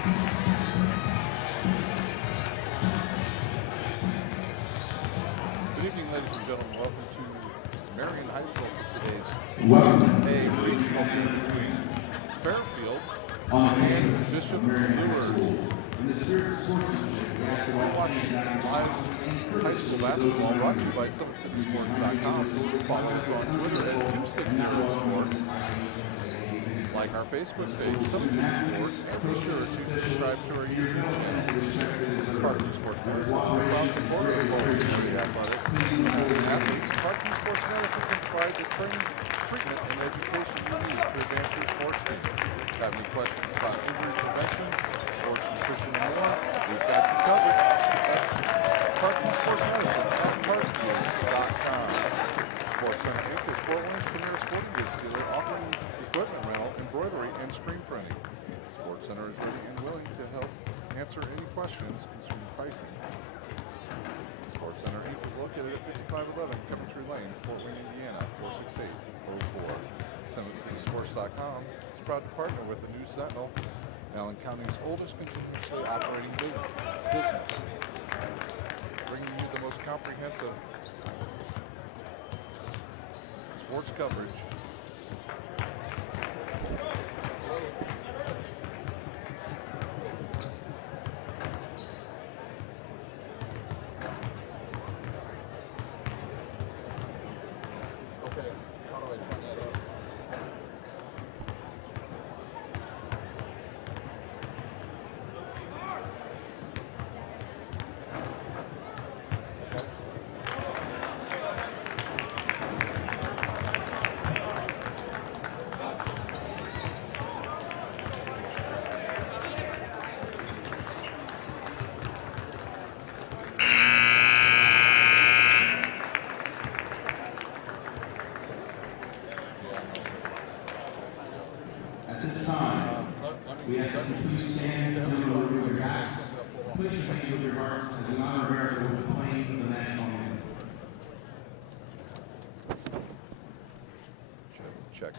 Good evening, ladies and gentlemen. Welcome to Marion High School for today's A regional game between Fairfield and Bishop Luers. We're watching live high school basketball brought to you by SummitCitySports.com. Follow us on Twitter at 260sports. Like our Facebook page, Summit City Sports, and be sure to subscribe to our YouTube channel. Parkview Sports Medicine is a proud supporter of local community athletics. Athletes, Parkview Sports Medicine can provide the training, treatment, and education you need to advance your sports team. Have any questions about injury prevention, sports nutrition, and more? We've got you covered. That's Parkview Sports Medicine at parkview.com. Sports Center Inc. is Fort Wayne's premier sporting goods dealer, offering equipment rental, embroidery, and screen printing. Sports Center is ready and willing to help answer any questions concerning pricing. Sports Center Inc. is located at 5511 Coventry Lane, Fort Wayne, Indiana, 46804. SummitCitySports.com is proud to partner with the News Sentinel, Allen County's oldest continuously operating business, bringing you the most comprehensive sports coverage. Check.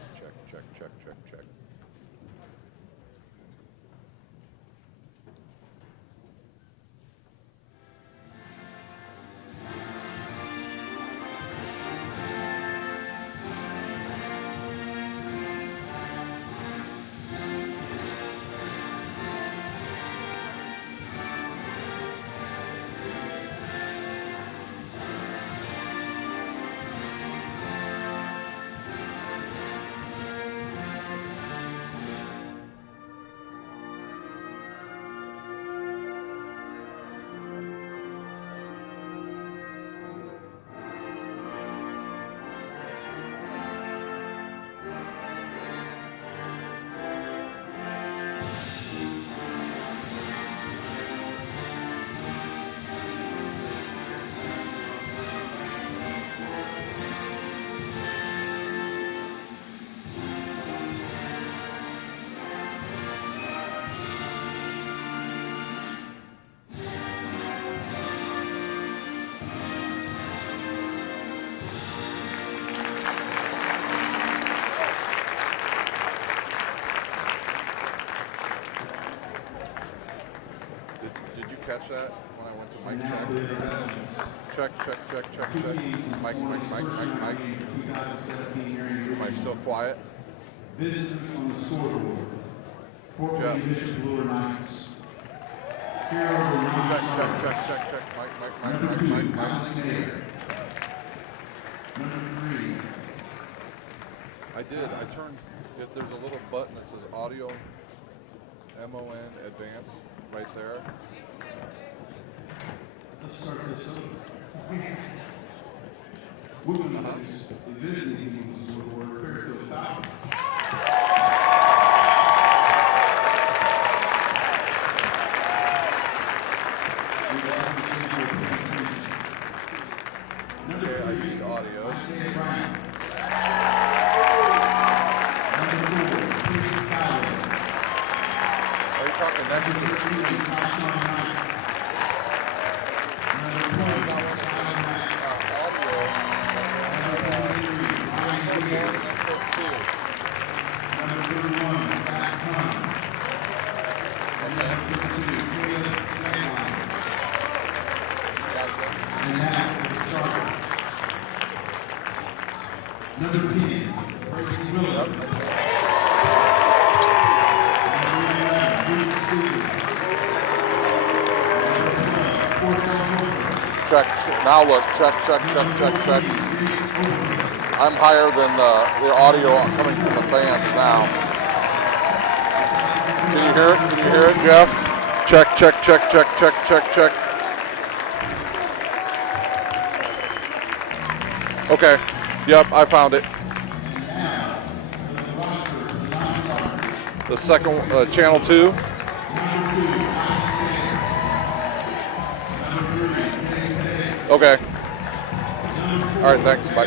Catch that when I went to mic check. Check. Mic. Am I still quiet? Visitors on the scoreboard. Fort Wayne Bishop Luer Knights. Check. Mic. Number 3. I did. I turned. There's a little button that says audio, MON advance right there. Let's start this over. We're going to be visiting the scoreboard Fairfield Falcons. Okay, I see audio. Are you talking next to the screen? And now, the starter. Number 10, Pregame Luers. Check. Now look. Check. I'm higher than the audio coming from the fans now. Can you hear it? Can you hear it, Jeff? Check. Okay. Yep, I found it. The second, channel 2. Okay. All right, thanks. Bye.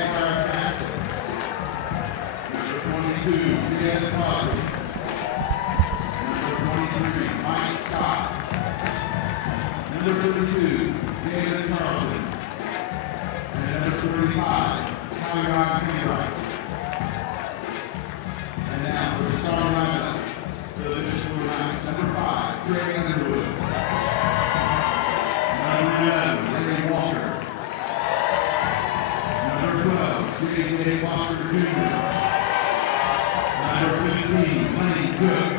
Number 32, David Charlton. And number 35, Tommy Rod Pennyright. And now for the starting lineup, the Bishop Luers Knights, number 5, Trey Underwood. Number 11, Ray Walker. Number 12, J.J. Foster Jr. Number 15, Lenny Cook.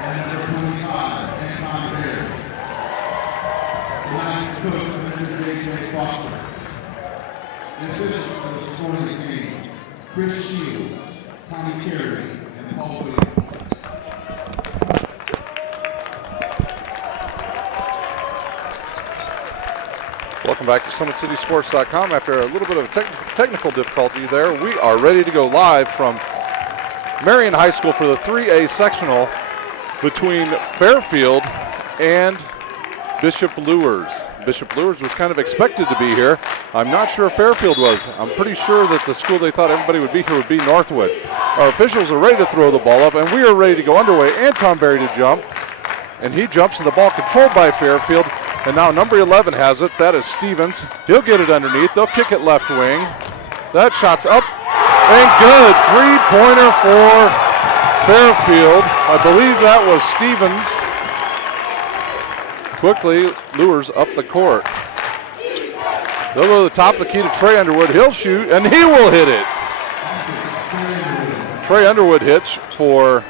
And number 25, Anton Bear. Tonight's coach, Mr. J.J. Foster. The officials for the scoring of the game, Chris Shields, Tommy Carey, and Paul Williams. Welcome back to SummitCitySports.com. After a little bit of a technical difficulty there, we are ready to go live from Marion High School for the 3A sectional between Fairfield and Bishop Luers. Bishop Luers was kind of expected to be here. I'm not sure if Fairfield was. I'm pretty sure that the school they thought everybody would be here would be Northwood. Our officials are ready to throw the ball up, and we are ready to go underway. Anton Berry to jump, and he jumps, and the ball controlled by Fairfield. And now number 11 has it. That is Stevens. He'll get it underneath. They'll kick it left wing. That shot's up and good. 3-pointer for Fairfield. I believe that was Stevens. Quickly, Luers up the court. They'll go to the top of the key to Trey Underwood. He'll shoot, and he will hit it. Trey Underwood hits for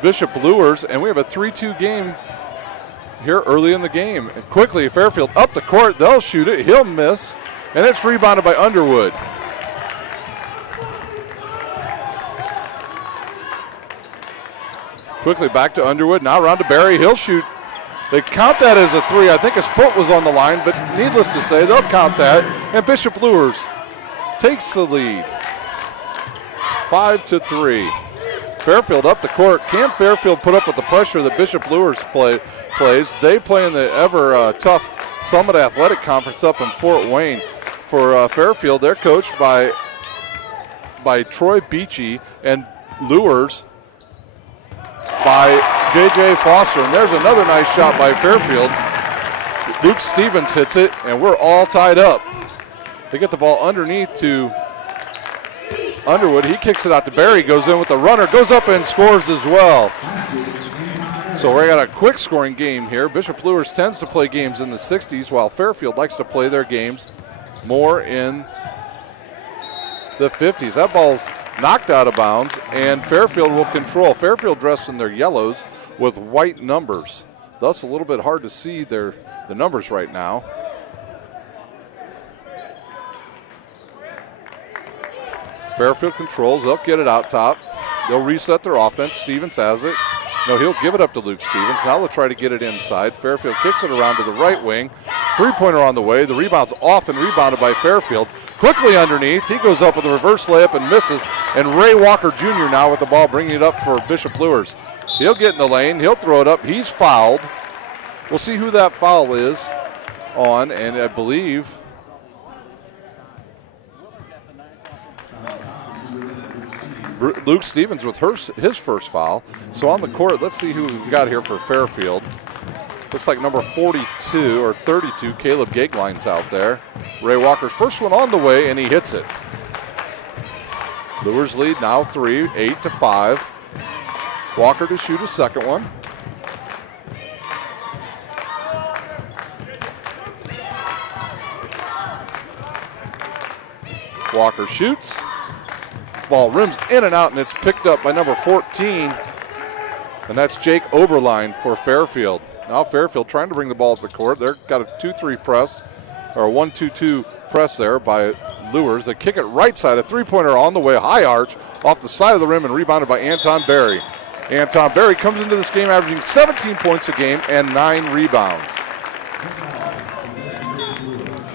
Bishop Luers, and we have a 3-2 game here early in the game. And quickly, Fairfield up the court. They'll shoot it. He'll miss, and it's rebounded by Underwood. Quickly back to Underwood. Now around to Barry. He'll shoot. They count that as a 3. I think his foot was on the line, but needless to say, they'll count that. And Bishop Luers takes the lead. 5-3. Fairfield up the court. Can Fairfield put up with the pressure that Bishop Luers plays? They play in the ever tough Summit Athletic Conference up in Fort Wayne. For Fairfield, they're coached by Troy Beachy, and Luers by J.J. Foster. And there's another nice shot by Fairfield. Luke Stevens hits it, and we're all tied up. They get the ball underneath to Underwood. He kicks it out to Barry, goes in with the runner, goes up and scores as well. So we got a quick scoring game here. Bishop Luers tends to play games in the 60s, while Fairfield likes to play their games more in the 50s. That ball's knocked out of bounds, and Fairfield will control. Fairfield dressed in their yellows with white numbers. Thus a little bit hard to see the numbers right now. Fairfield controls. They'll get it out top. They'll reset their offense. Stevens has it. No, he'll give it up to Luke Stevens. Now they'll try to get it inside. Fairfield kicks it around to the right wing. Three-pointer on the way. The rebound's off and rebounded by Fairfield. Quickly underneath. He goes up with a reverse layup and misses. And Ray Walker Jr. now with the ball, bringing it up for Bishop Luers. He'll get in the lane. He'll throw it up. He's fouled. We'll see who that foul is on, and I believe Luke Stevens with his first foul. So on the court, let's see who we've got here for Fairfield. Looks like number 42 or 32, Caleb Gageline's out there. Ray Walker's first one on the way, and he hits it. Luers lead now 3, 8-5. Walker to shoot a second one. Walker shoots. Ball rims in and out, and it's picked up by number 14. And that's Jake Oberline for Fairfield. Now Fairfield trying to bring the ball up the court. They've got a 2-3 press, or a 1-2-2 press there by Luers. They kick it right side. A three-pointer on the way. High arch off the side of the rim and rebounded by Anton Berry. Anton Berry comes into this game averaging 17 points a game and 9 rebounds.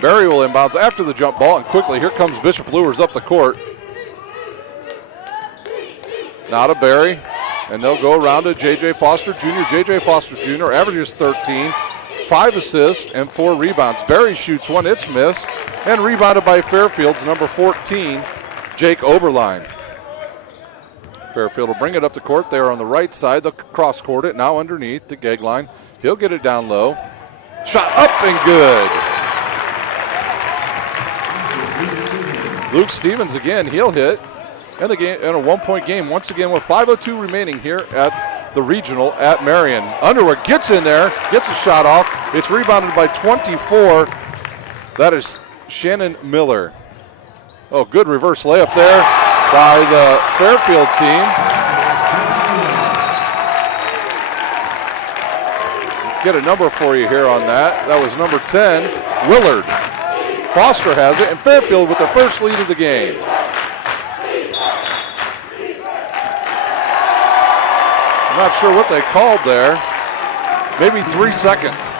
Berry will inbounds after the jump ball, and quickly here comes Bishop Luers up the court. Now to Berry, and they'll go around to J.J. Foster Jr. J.J. Foster Jr. averages 13, 5 assists, and 4 rebounds. Berry shoots one, it's missed, and rebounded by Fairfield's number 14, Jake Oberline. Fairfield will bring it up the court there on the right side. They'll cross court it now underneath the gag line. He'll get it down low. Shot up and good. Luke Stevens again, he'll hit. And the game in a 1-point game once again with 5:02 remaining here at the regional at Marion. Underwood gets in there, gets a shot off. It's rebounded by 24. That is Shannon Miller. Oh, good reverse layup there by the Fairfield team. Get a number for you here on that. That was number 10, Willard. Foster has it, and Fairfield with the first lead of the game. I'm not sure what they called there. Maybe 3 seconds.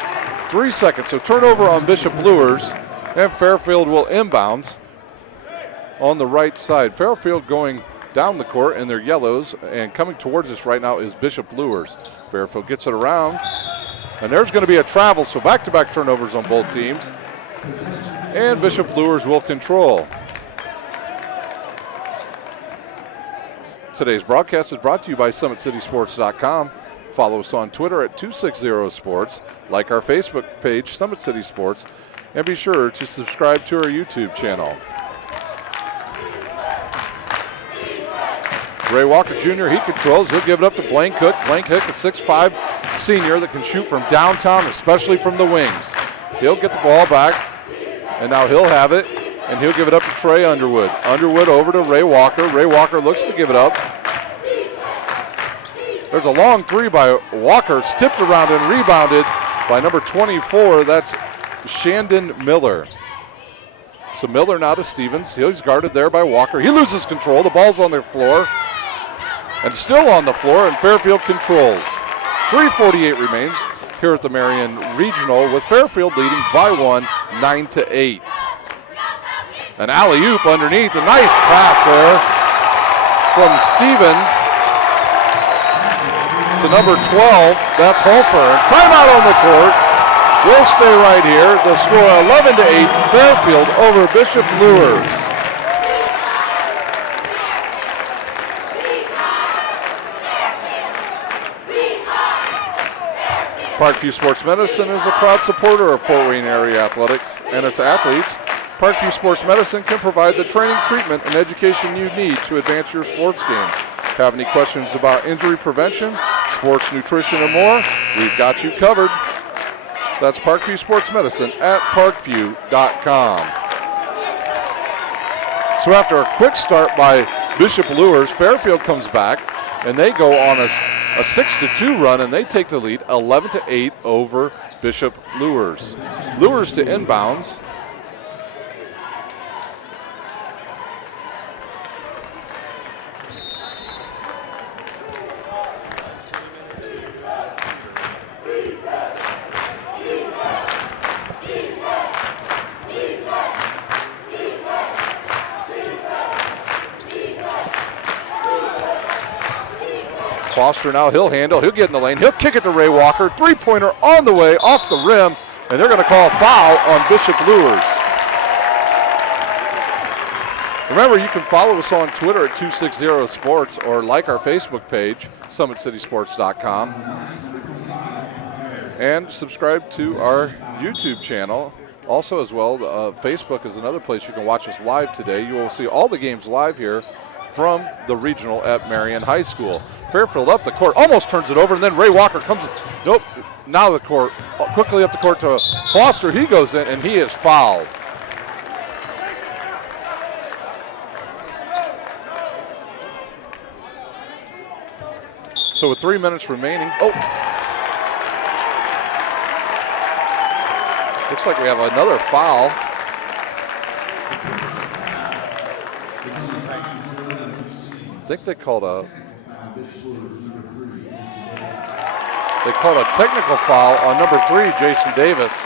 3 seconds. So turnover on Bishop Luers, and Fairfield will inbounds on the right side. Fairfield going down the court in their yellows, and coming towards us right now is Bishop Luers. Fairfield gets it around, and there's going to be a travel, so back-to-back turnovers on both teams. And Bishop Luers will control. Today's broadcast is brought to you by SummitCitySports.com. Follow us on Twitter at 260sports. Like our Facebook page, Summit City Sports. And be sure to subscribe to our YouTube channel. Ray Walker Jr., he controls. He'll give it up to Blaine Cook. Blaine Cook, a 6'5" senior that can shoot from downtown, especially from the wings. He'll get the ball back, and now he'll have it. And he'll give it up to Trey Underwood. Underwood over to Ray Walker. Ray Walker looks to give it up. There's a long three by Walker. It's tipped around and rebounded by number 24. That's Shandon Miller. So Miller now to Stevens. He's guarded there by Walker. He loses control. The ball's on the floor. And still on the floor, and Fairfield controls. 3:48 remains here at the Marion Regional, with Fairfield leading by 1, 9-8. An alley-oop underneath. A nice pass there from Stevens to number 12. That's Hofer. Timeout on the court. We'll stay right here. The score 11-8. Fairfield over Bishop Luers. Parkview Sports Medicine is a proud supporter of Fort Wayne area athletics and its athletes. Parkview Sports Medicine can provide the training, treatment, and education you need to advance your sports game. Have any questions about injury prevention, sports nutrition, or more? We've got you covered. That's Parkview Sports Medicine at parkview.com. So after a quick start by Bishop Luers, Fairfield comes back, and they go on a 6-2 run, and they take the lead 11-8 over Bishop Luers. Luers to inbounds. Foster now, he'll handle, he'll get in the lane, he'll kick it to Ray Walker. Three-pointer on the way, off the rim, and they're going to call a foul on Bishop Luers. Remember, you can follow us on Twitter at 260sports or like our Facebook page, SummitCitySports.com. And subscribe to our YouTube channel. Also, as well, Facebook is another place you can watch us live today. You will see all the games live here from the regional at Marion High School. Fairfield up the court, almost turns it over, and then Ray Walker comes. Nope. Now the court, quickly up the court to Foster. He goes in, and he is fouled. So with 3 minutes remaining, looks like we have another foul. I think they called a technical foul on number 3, Jason Davis.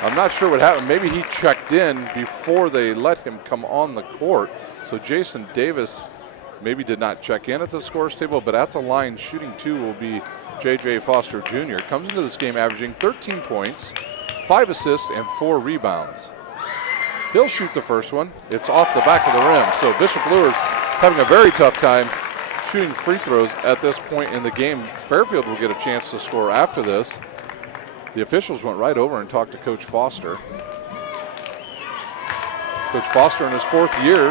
I'm not sure what happened. Maybe he checked in before they let him come on the court. So Jason Davis maybe did not check in at the scores table, but at the line shooting 2 will be J.J. Foster Jr. Comes into this game averaging 13 points, 5 assists, and 4 rebounds. He'll shoot the first one. It's off the back of the rim. So Bishop Luers having a very tough time shooting free throws at this point in the game. Fairfield will get a chance to score after this. The officials went right over and talked to Coach Foster. Coach Foster in his 4th year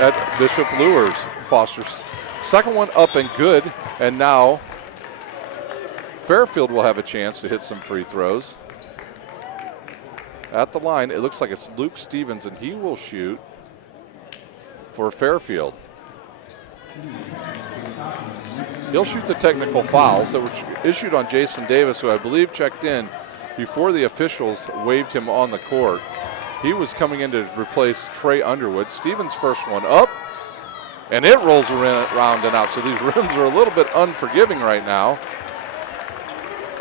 at Bishop Luers. Foster's second one up and good, and now Fairfield will have a chance to hit some free throws. At the line, it looks like it's Luke Stevens, and he will shoot for Fairfield. He'll shoot the technical foul, so which issued on Jason Davis, who I believe checked in before the officials waved him on the court. He was coming in to replace Trey Underwood. Stevens' first one up, and it rolls around and out. So these rims are a little bit unforgiving right now.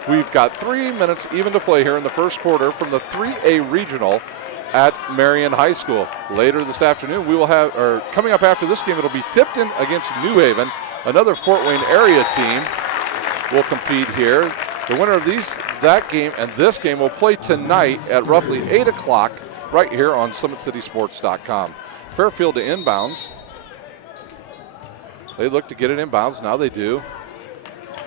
We've got 3 minutes even to play here in the first quarter from the 3A Regional at Marion High School. Later this afternoon, we will have, or coming up after this game, it'll be Tipton against New Haven. Another Fort Wayne area team will compete here. The winner of that game and this game will play tonight at roughly 8 o'clock right here on SummitCitySports.com. Fairfield to inbounds. They look to get it inbounds. Now they do.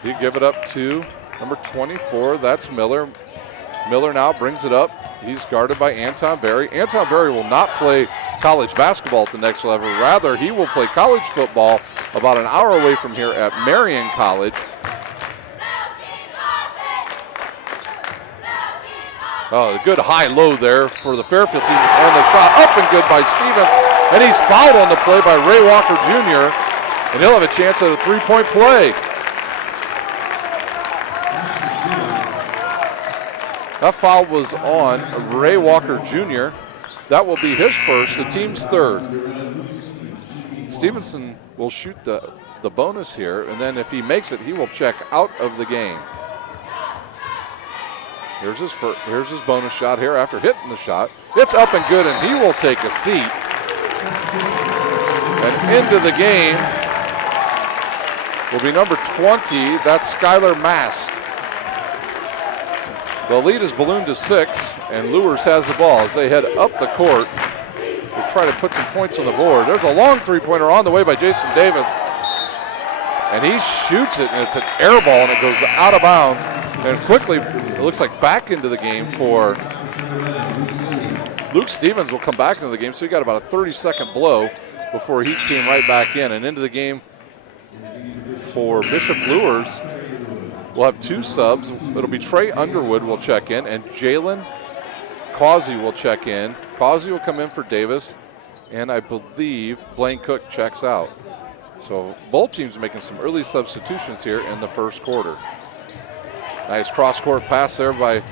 You give it up to number 24. That's Miller. Miller now brings it up. He's guarded by Anton Berry. Anton Berry will not play college basketball at the next level. Rather, he will play college football about an hour away from here at Marion College. Oh, a good high-low there for the Fairfield team. And the shot up and good by Stevens. And he's fouled on the play by Ray Walker Jr. And he'll have a chance at a three-point play. That foul was on Ray Walker Jr. That will be his first, the team's third. Stevenson will shoot the bonus here, and then if he makes it, he will check out of the game. Here's his bonus shot here after hitting the shot. It's up and good, and he will take a seat. And into the game will be number 20. That's Skylar Mast. The lead is ballooned to 6, and Luers has the ball as they head up the court to try to put some points on the board. There's a long three-pointer on the way by Jason Davis, and he shoots it, and it's an air ball, and it goes out of bounds. And quickly, it looks like back into the game for Luke Stevens will come back into the game, so he got about a 30-second blow before he came right back in. And into the game for Bishop Luers, we'll have 2 subs. It'll be Trey Underwood will check in, and Jalen Causey will check in. Causey will come in for Davis, and I believe Blaine Cook checks out. So both teams making some early substitutions here in the first quarter. Nice cross-court pass there by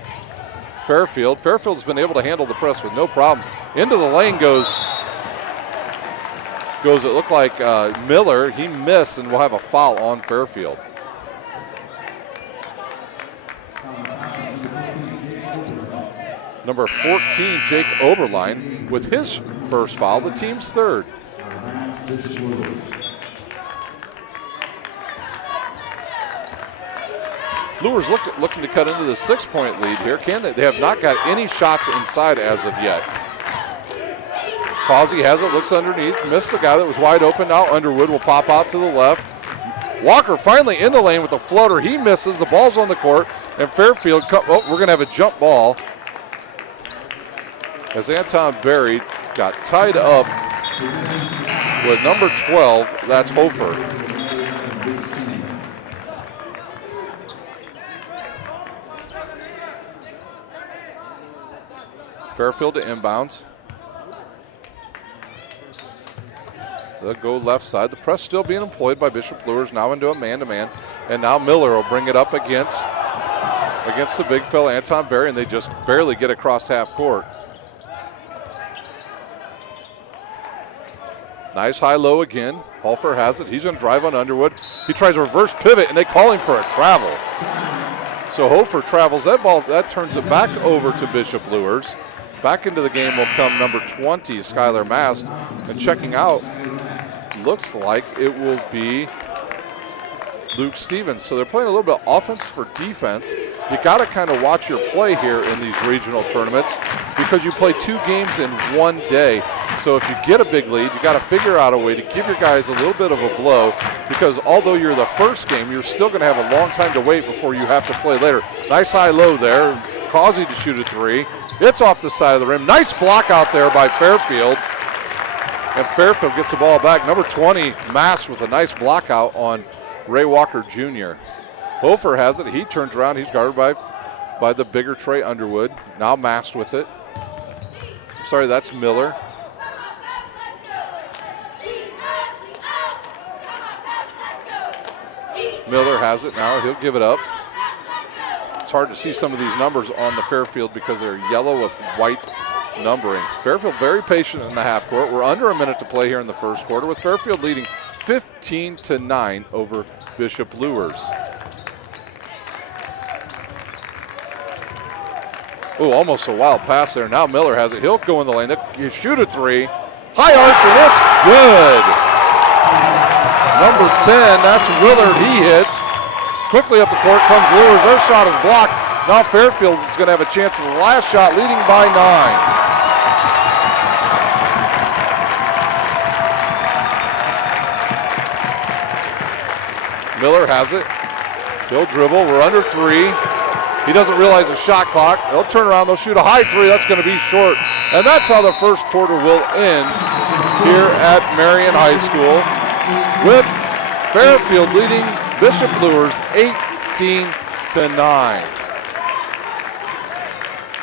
Fairfield. Fairfield's been able to handle the press with no problems. Into the lane goes it looked like Miller. He missed, and we'll have a foul on Fairfield. Number 14, Jake Oberline, with his first foul, the team's third. Luers looking to cut into the 6-point lead here. They have not got any shots inside as of yet. Causey has it, looks underneath, missed the guy that was wide open. Now Underwood will pop out to the left. Walker finally in the lane with the floater. He misses. The ball's on the court, and Fairfield, we're going to have a jump ball as Anton Berry got tied up with number 12. That's Hofer. Fairfield to inbounds. They'll go left side. The press still being employed by Bishop Luers, now into a man-to-man. And now Miller will bring it up against the big fella, Anton Berry, and they just barely get across half court. Nice high-low again. Holfer has it. He's going to drive on Underwood. He tries a reverse pivot, and they call him for a travel. So Hofer travels that ball. That turns it back over to Bishop Luers. Back into the game will come number 20, Skylar Mast. And checking out, looks like it will be Luke Stevens. So they're playing a little bit of offense for defense. You got to kind of watch your play here in these regional tournaments because you play 2 games in one day. So if you get a big lead, you got to figure out a way to give your guys a little bit of a blow because although you're the first game, you're still going to have a long time to wait before you have to play later. Nice high-low there. Causey to shoot a 3. It's off the side of the rim. Nice block out there by Fairfield. And Fairfield gets the ball back. Number 20, Mass with a nice block out on Ray Walker Jr. Hofer has it. He turns around. He's guarded by the bigger Trey Underwood. Now Mass with it. Sorry, that's Miller. Miller has it now. He'll give it up. It's hard to see some of these numbers on the Fairfield because they're yellow with white numbering. Fairfield very patient in the half court. We're under a minute to play here in the first quarter with Fairfield leading 15-9 over Bishop Luers. Oh, almost a wild pass there. Now Miller has it. He'll go in the lane. He'll shoot a 3. High arch, and it's good. Number 10, that's Willard. He hits. Quickly up the court comes Luers. Their shot is blocked. Now Fairfield is going to have a chance at the last shot, leading by 9. Miller has it. He'll dribble. We're under 3. He doesn't realize the shot clock. They'll turn around. They'll shoot a high 3. That's going to be short. And that's how the first quarter will end here at Marion High School with Fairfield leading Bishop Luers 18-9.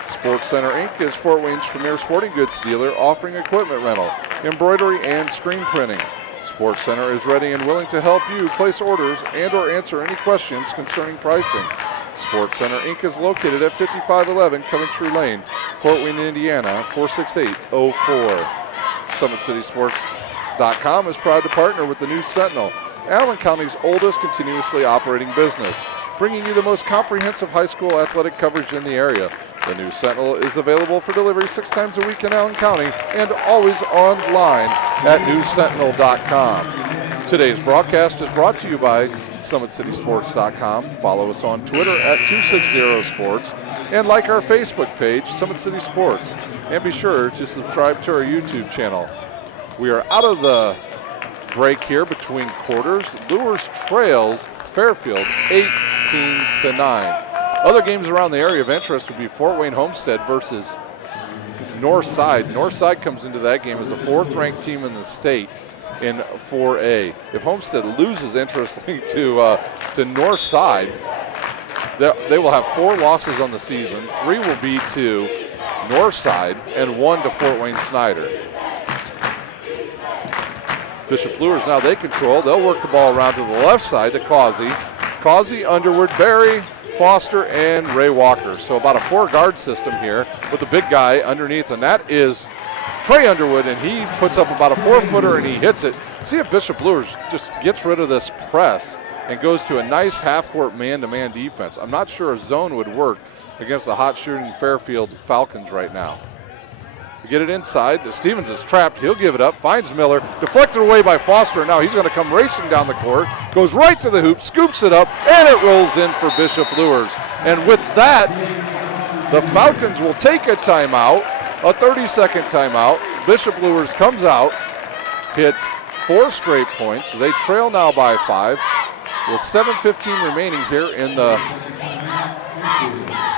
Sports Center Inc. is Fort Wayne's premier sporting goods dealer offering equipment rental, embroidery, and screen printing. Sports Center is ready and willing to help you place orders and or answer any questions concerning pricing. Sports Center Inc. is located at 5511 Coventry Lane, Fort Wayne, Indiana, 46804. SummitCitySports.com is proud to partner with the News Sentinel, Allen County's oldest continuously operating business, bringing you the most comprehensive high school athletic coverage in the area. The News Sentinel is available for delivery 6 times a week in Allen County and always online at newssentinel.com. Today's broadcast is brought to you by SummitCitySports.com. Follow us on Twitter at 260sports and like our Facebook page, Summit City Sports. And be sure to subscribe to our YouTube channel. We are out of the break here between quarters. Luers trails Fairfield 18-9. Other games around the area of interest would be Fort Wayne Homestead versus Northside. Northside comes into that game as a 4th-ranked team in the state in 4A. If Homestead loses, interestingly, to Northside, they will have 4 losses on the season. 3 will be to Northside and 1 to Fort Wayne Snyder. Bishop Luers now they control. They'll work the ball around to the left side to Causey. Causey, Underwood, Berry, Foster, and Ray Walker. So about a 4-guard system here with the big guy underneath, and that is Trey Underwood, and he puts up about a 4-footer and he hits it. See if Bishop Luers just gets rid of this press and goes to a nice half-court man-to-man defense. I'm not sure a zone would work against the hot-shooting Fairfield Falcons right now. Get it inside. Stevens is trapped. He'll give it up. Finds Miller. Deflected away by Foster. Now he's going to come racing down the court. Goes right to the hoop. Scoops it up. And it rolls in for Bishop Luers. And with that, the Falcons will take a timeout. A 30-second timeout. Bishop Luers comes out. Hits 4 straight points. They trail now by 5. With 7:15 remaining here in the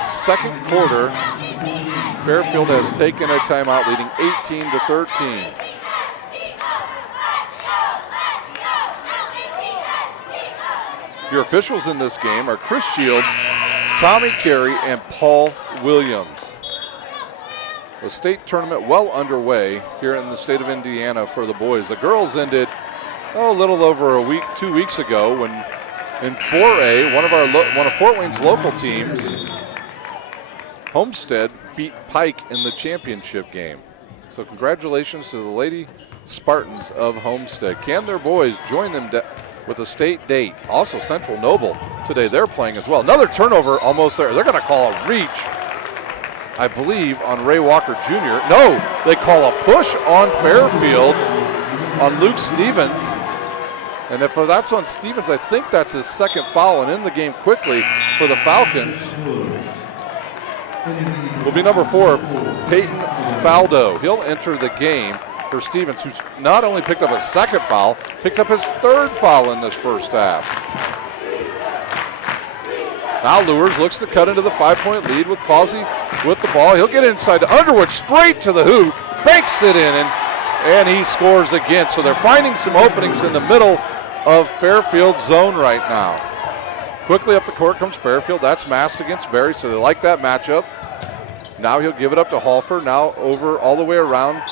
second quarter. Fairfield has taken a timeout, leading 18-13. Your officials in this game are Chris Shields, Tommy Carey, and Paul Williams. The state tournament well underway here in the state of Indiana for the boys. The girls ended a little over 2 weeks ago when in 4A, one of Fort Wayne's local teams, Homestead, beat Pike in the championship game. So congratulations to the Lady Spartans of Homestead. Can their boys join them with a state date? Also Central Noble today, they're playing as well. Another turnover almost there. They're going to call a reach, I believe, on Ray Walker Jr. No, they call a push on Fairfield on Luke Stevens. And if that's on Stevens, I think that's his second foul, and in the game quickly for the Falcons will be number 4, Peyton Faldo. He'll enter the game for Stevens, who's not only picked up a second foul, picked up his 3rd foul in this first half. Now Luers looks to cut into the 5-point lead with Causey with the ball. He'll get inside to Underwood, straight to the hoop, banks it in, and he scores again. So they're finding some openings in the middle of Fairfield's zone right now. Quickly up the court comes Fairfield. That's masked against Barry, so they like that matchup. Now he'll give it up to Halfer, now over all the way around.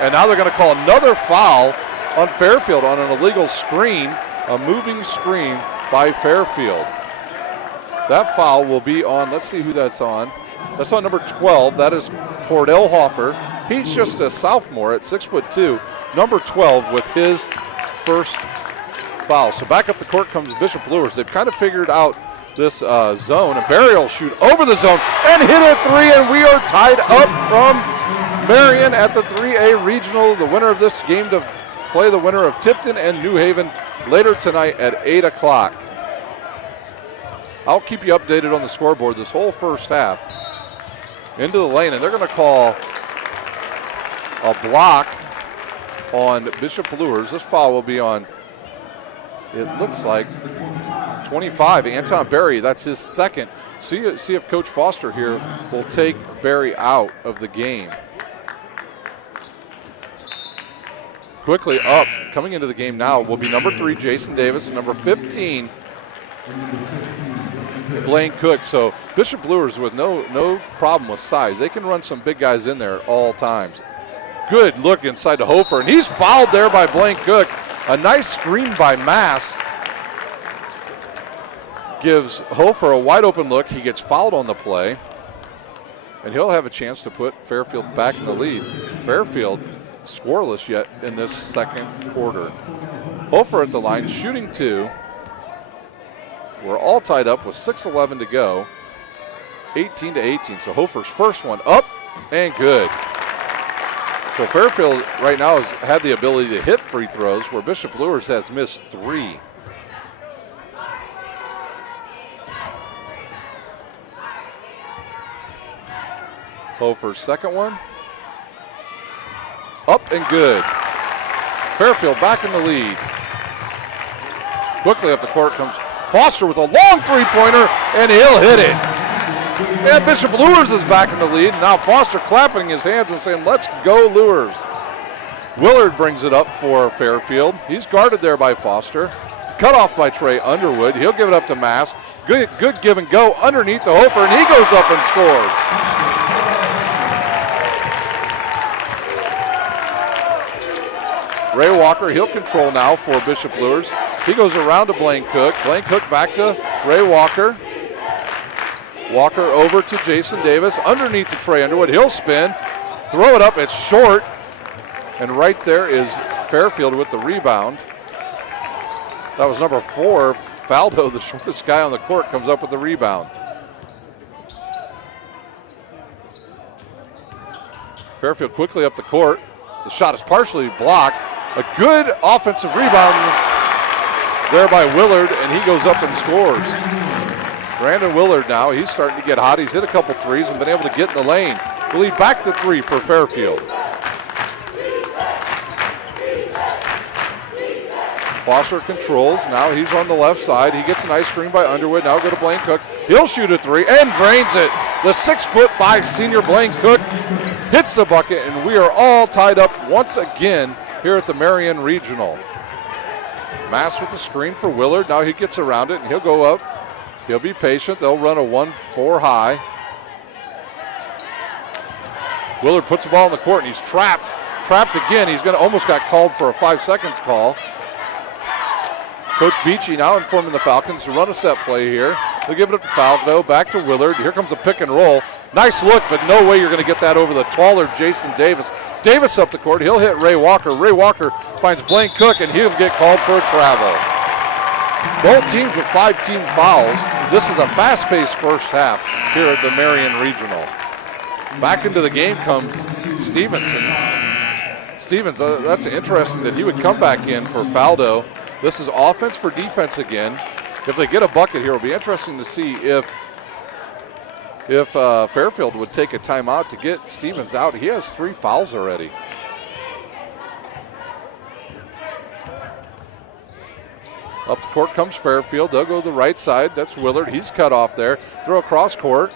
And now they're going to call another foul on Fairfield on an illegal screen, a moving screen by Fairfield. That foul will be on, let's see who that's on. That's on number 12. That is Cordell Hoffer. He's just a sophomore at 6'2", number 12 with his first foul. So back up the court comes Bishop Luers. They've kind of figured out this zone, and Barry will shoot over the zone and hit a 3, and we are tied up from Marion at the 3A Regional. The winner of this game to play the winner of Tipton and New Haven later tonight at 8 o'clock. I'll keep you updated on the scoreboard this whole first half. Into the lane, and they're going to call a block on Bishop Luers. This foul will be on, it looks like, 25, Anton Berry. That's his second. See if Coach Foster here will take Berry out of the game. Quickly up, coming into the game now will be number 3, Jason Davis, and number 15, Blaine Cook. So Bishop Luers with no problem with size. They can run some big guys in there at all times. Good look inside to Hofer, and he's fouled there by Blaine Cook. A nice screen by Mast gives Hofer a wide open look. He gets fouled on the play, and he'll have a chance to put Fairfield back in the lead. Fairfield scoreless yet in this second quarter. Hofer at the line, shooting 2. We're all tied up with 6:11 to go. 18-18. So Hofer's first one up and good. So Fairfield right now has had the ability to hit free throws, where Bishop Luers has missed 3. Hofer's second one. Up and good. Fairfield back in the lead. Quickly up the court comes Foster with a long three-pointer, and he'll hit it. And Bishop Luers is back in the lead. Now Foster clapping his hands and saying, let's go Luers. Willard brings it up for Fairfield. He's guarded there by Foster. Cut off by Trey Underwood. He'll give it up to Mass. Good give and go underneath to Hofer, and he goes up and scores. Ray Walker, he'll control now for Bishop Luers. He goes around to Blaine Cook. Blaine Cook back to Ray Walker. Walker over to Jason Davis. Underneath to Trey Underwood. He'll spin. Throw it up. It's short. And right there is Fairfield with the rebound. That was number 4. Faldo, the shortest guy on the court, comes up with the rebound. Fairfield quickly up the court. The shot is partially blocked. A good offensive rebound there by Willard, and he goes up and scores. Brandon Willard now, he's starting to get hot. He's hit a couple threes and been able to get in the lane. The lead back to 3 for Fairfield. Foster controls. Now he's on the left side. He gets a nice screen by Underwood. Now go to Blaine Cook. He'll shoot a 3 and drains it. The 6'5" senior Blaine Cook hits the bucket, and we are all tied up once again here at the Marion Regional. Mass with the screen for Willard. Now he gets around it, and he'll go up. He'll be patient. They'll run a 1-4 high. Willard puts the ball in the court, and he's trapped. Trapped again. He's almost got called for a 5 seconds call. Coach Beachy now informing the Falcons to run a set play here. They'll give it up to Faldo, back to Willard. Here comes a pick and roll. Nice look, but no way you're going to get that over the taller Jason Davis. Davis up the court. He'll hit Ray Walker. Ray Walker finds Blaine Cook, and he'll get called for a travel. Both teams with 5 team fouls. This is a fast-paced first half here at the Marion Regional. Back into the game comes Stevenson. Stevens, that's interesting that he would come back in for Faldo. This is offense for defense again. If they get a bucket here, it'll be interesting to see if Fairfield would take a timeout to get Stevens out. He has 3 fouls already. Up the court comes Fairfield. They'll go to the right side. That's Willard. He's cut off there. Throw across court.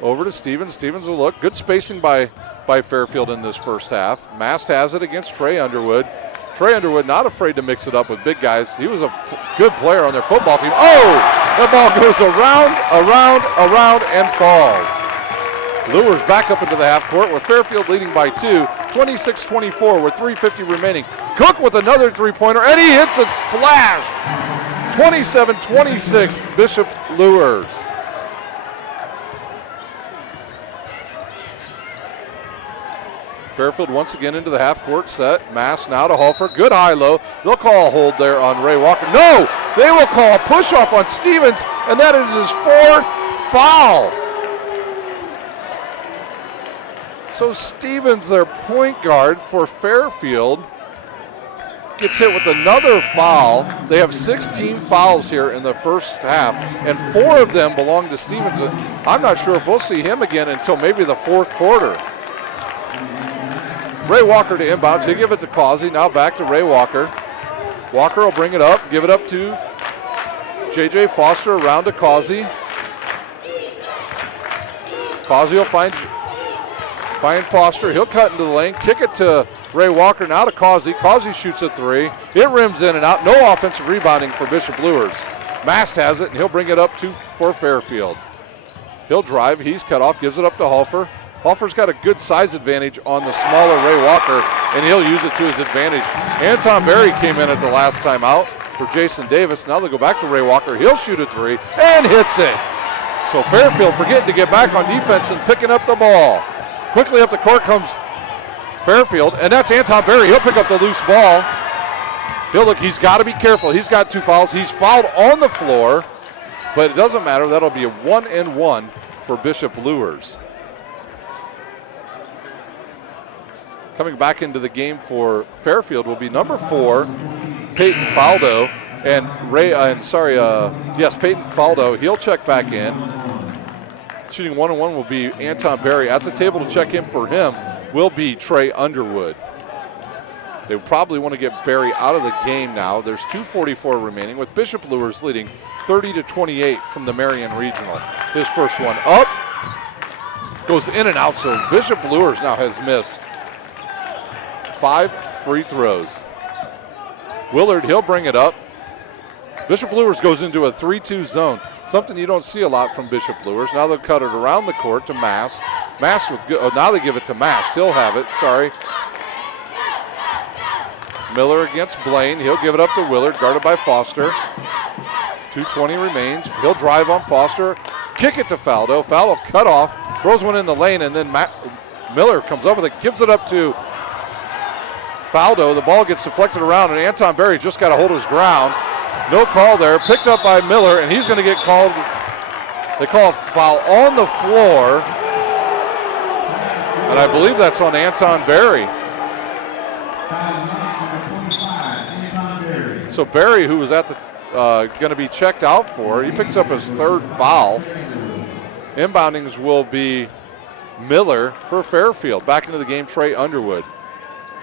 Over to Stevens. Stevens will look. Good spacing by Fairfield in this first half. Mast has it against Trey Underwood. Trey Underwood not afraid to mix it up with big guys. He was a good player on their football team. Oh! That ball goes around, and falls. Luers back up into the half court with Fairfield leading by 2, 26-24 with 3:50 remaining. Cook with another three-pointer, and he hits a splash. 27-26, Bishop Luers. Fairfield once again into the half-court set. Mass now to Hofer. Good high-low. They'll call a hold there on Ray Walker. No! They will call a push-off on Stevens, and that is his 4th foul. So Stevens, their point guard for Fairfield, gets hit with another foul. They have 16 fouls here in the first half, and 4 of them belong to Stevens. I'm not sure if we'll see him again until maybe the 4th quarter. Ray Walker to inbounds. He'll give it to Causey. Now back to Ray Walker. Walker will bring it up. Give it up to J.J. Foster around to Causey. Causey will find Foster. He'll cut into the lane. Kick it to Ray Walker. Now to Causey. Causey shoots a 3. It rims in and out. No offensive rebounding for Bishop Luers. Mast has it, and he'll bring it up for Fairfield. He'll drive. He's cut off. Gives it up to Hofer. Hofer's got a good size advantage on the smaller Ray Walker, and he'll use it to his advantage. Anton Berry came in at the last time out for Jason Davis. Now they'll go back to Ray Walker. He'll shoot a 3 and hits it. So Fairfield forgetting to get back on defense and picking up the ball. Quickly up the court comes Fairfield, and that's Anton Berry. He'll pick up the loose ball. He's got to be careful. He's got 2 fouls. He's fouled on the floor, but it doesn't matter. That'll be a 1-and-1 for Bishop Luers. Coming back into the game for Fairfield will be number 4, Peyton Faldo, and Peyton Faldo. He'll check back in. Shooting 1-on-1 will be Anton Berry. At the table to check in for him will be Trey Underwood. They probably want to get Berry out of the game now. There's 2:44 remaining with Bishop Luers leading 30-28 from the Marion Regional. His first one up, goes in and out, so Bishop Luers now has missed 5 free throws. Willard, he'll bring it up. Bishop Luers goes into a 3-2 zone, something you don't see a lot from Bishop Luers. Now they'll cut it around the court to Mast. Mast with good, now they give it to Mast. He'll have it, sorry. Miller against Blaine. He'll give it up to Willard, guarded by Foster. 2:20 remains. He'll drive on Foster. Kick it to Faldo. Faldo cut off, throws one in the lane, and then Miller comes up with it, gives it up to Faldo. The ball gets deflected around, and Anton Berry just got a hold of his ground. No call there. Picked up by Miller, and he's going to get called. They call a foul on the floor, and I believe that's on Anton Berry. So Berry, who was at the going to be checked out for, he picks up his 3rd foul. Inboundings will be Miller for Fairfield. Back into the game, Trey Underwood.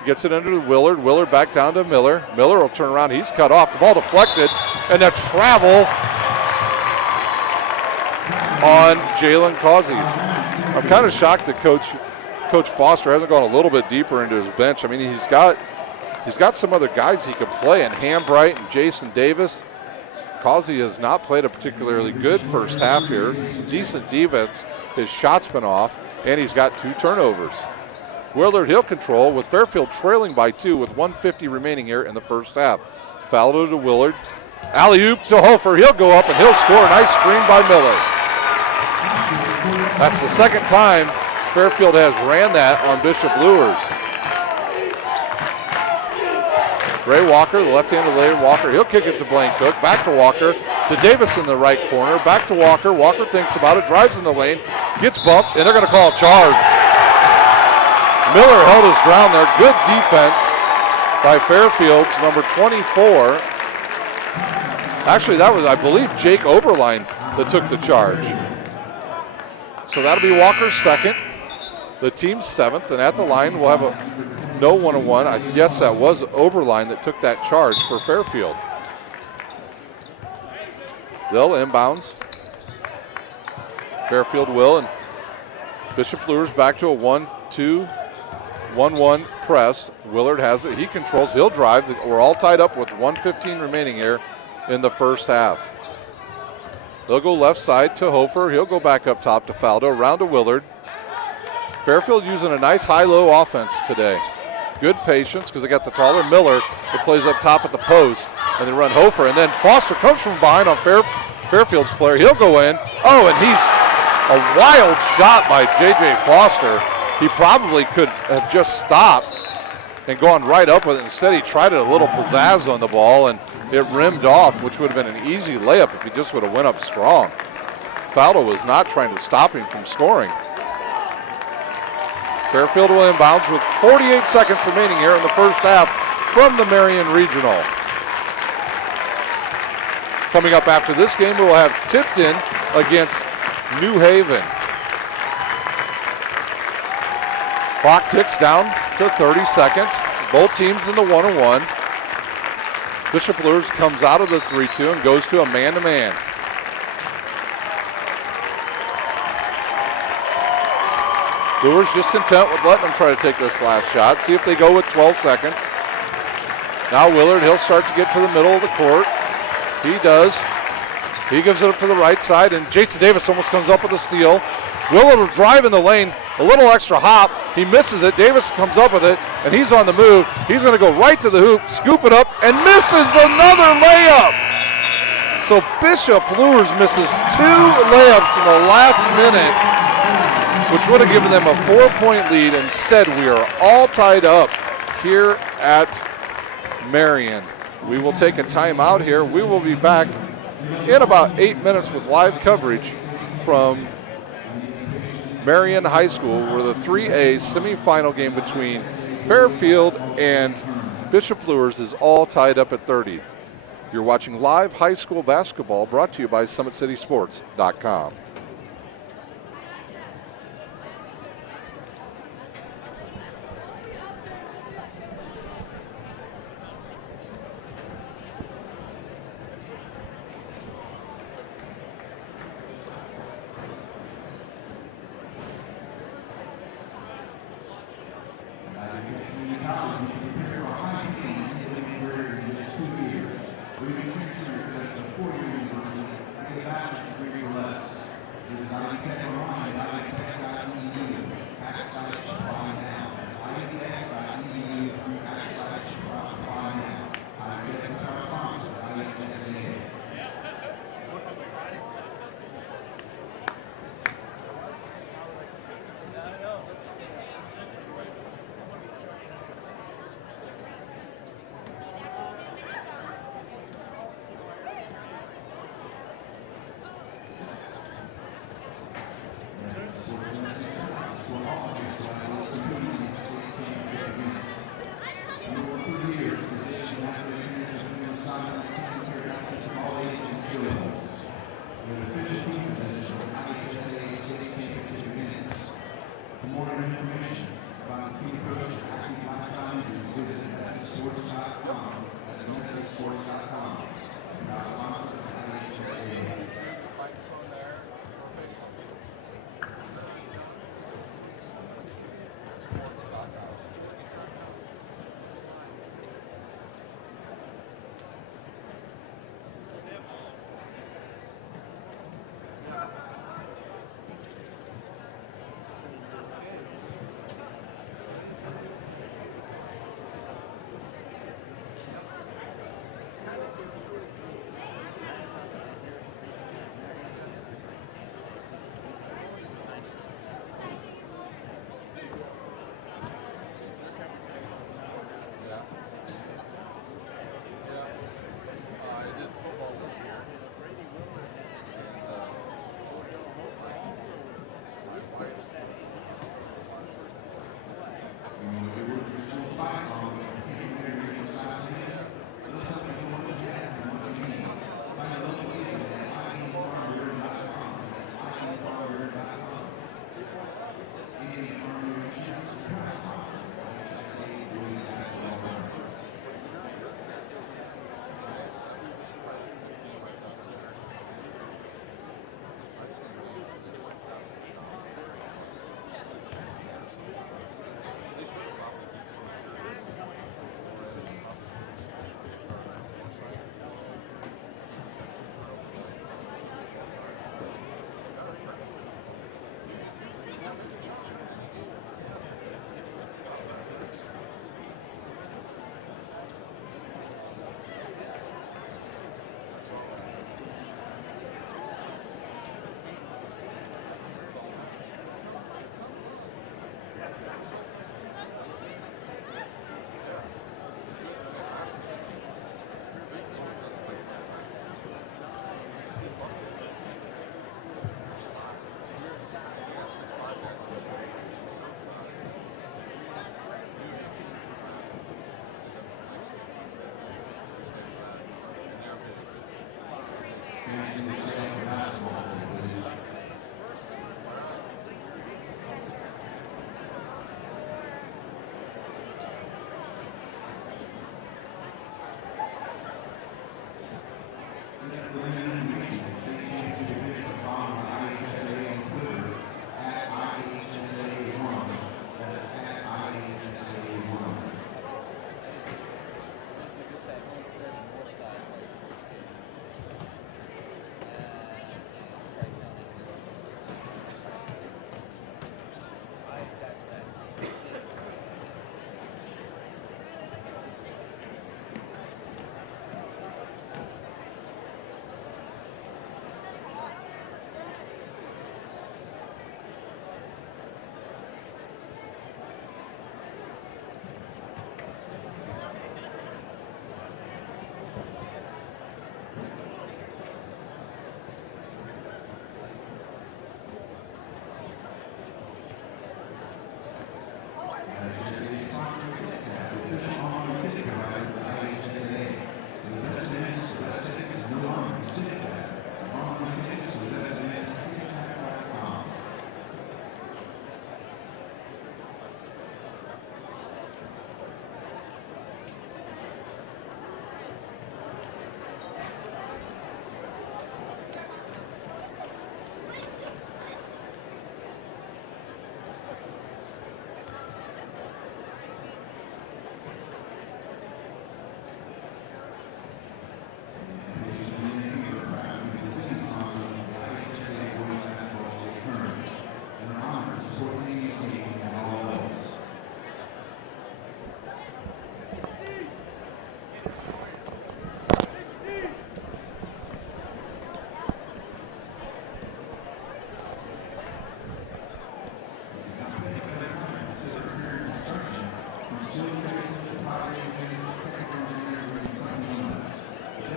Gets it under to Willard. Willard back down to Miller. Miller will turn around. He's cut off. The ball deflected. And a travel on Jalen Causey. I'm kind of shocked that Coach Foster hasn't gone a little bit deeper into his bench. I mean, he's got some other guys he could play, and Hambright and Jason Davis. Causey has not played a particularly good first half here. Some decent defense. His shot's been off, and he's got 2 turnovers. Willard, he'll control with Fairfield trailing by 2 with 1:50 remaining here in the first half. Faldo to Willard. Alley-oop to Hofer. He'll go up and he'll score. Nice screen by Miller. That's the second time Fairfield has ran that on Bishop Luers. Ray Walker, the left-handed Larry Walker. He'll kick it to Blaine Cook. Back to Walker. To Davis in the right corner. Back to Walker. Walker thinks about it. Drives in the lane. Gets bumped. And they're going to call a charge. Miller held his ground there. Good defense by Fairfield's number 24. Actually, that was, I believe, Jake Oberline that took the charge. So that'll be Walker's second. The team's 7th. And at the line, we'll have a no one-on-one. I guess that was Oberline that took that charge for Fairfield. They'll inbounds. Fairfield will. And Bishop Luers back to a 1-2. 1-1 press. Willard has it. He controls. He'll drive. We're all tied up with 1:15 remaining here in the first half. They'll go left side to Hofer. He'll go back up top to Faldo. Around to Willard. Fairfield using a nice high-low offense today. Good patience because they got the taller Miller that plays up top at the post. And they run Hofer. And then Foster comes from behind on Fairfield's player. He'll go in. Oh, and he's a wild shot by J.J. Foster. He probably could have just stopped and gone right up with it. Instead, he tried a little pizzazz on the ball, and it rimmed off, which would have been an easy layup if he just would have went up strong. Faldo was not trying to stop him from scoring. Fairfield will inbounds with 48 seconds remaining here in the first half from the Marion Regional. Coming up after this game, we will have Tipton against New Haven. Clock ticks down to 30 seconds. Both teams in the 1-on-1. Bishop Luers comes out of the 3-2 and goes to a man-to-man. Luers just content with letting them try to take this last shot. See if they go with 12 seconds. Now Willard, he'll start to get to the middle of the court. He does. He gives it up to the right side, and Jason Davis almost comes up with a steal. Willard will drive in the lane, a little extra hop. He misses it. Davis comes up with it, and he's on the move. He's going to go right to the hoop, scoop it up, and misses another layup. So Bishop Luers misses 2 layups in the last minute, which would have given them a 4-point lead. Instead, we are all tied up here at Marion. We will take a timeout here. We will be back in about 8 minutes with live coverage from Marion High School, where the 3A semifinal game between Fairfield and Bishop Luers is all tied up at 30. You're watching live high school basketball brought to you by SummitCitySports.com.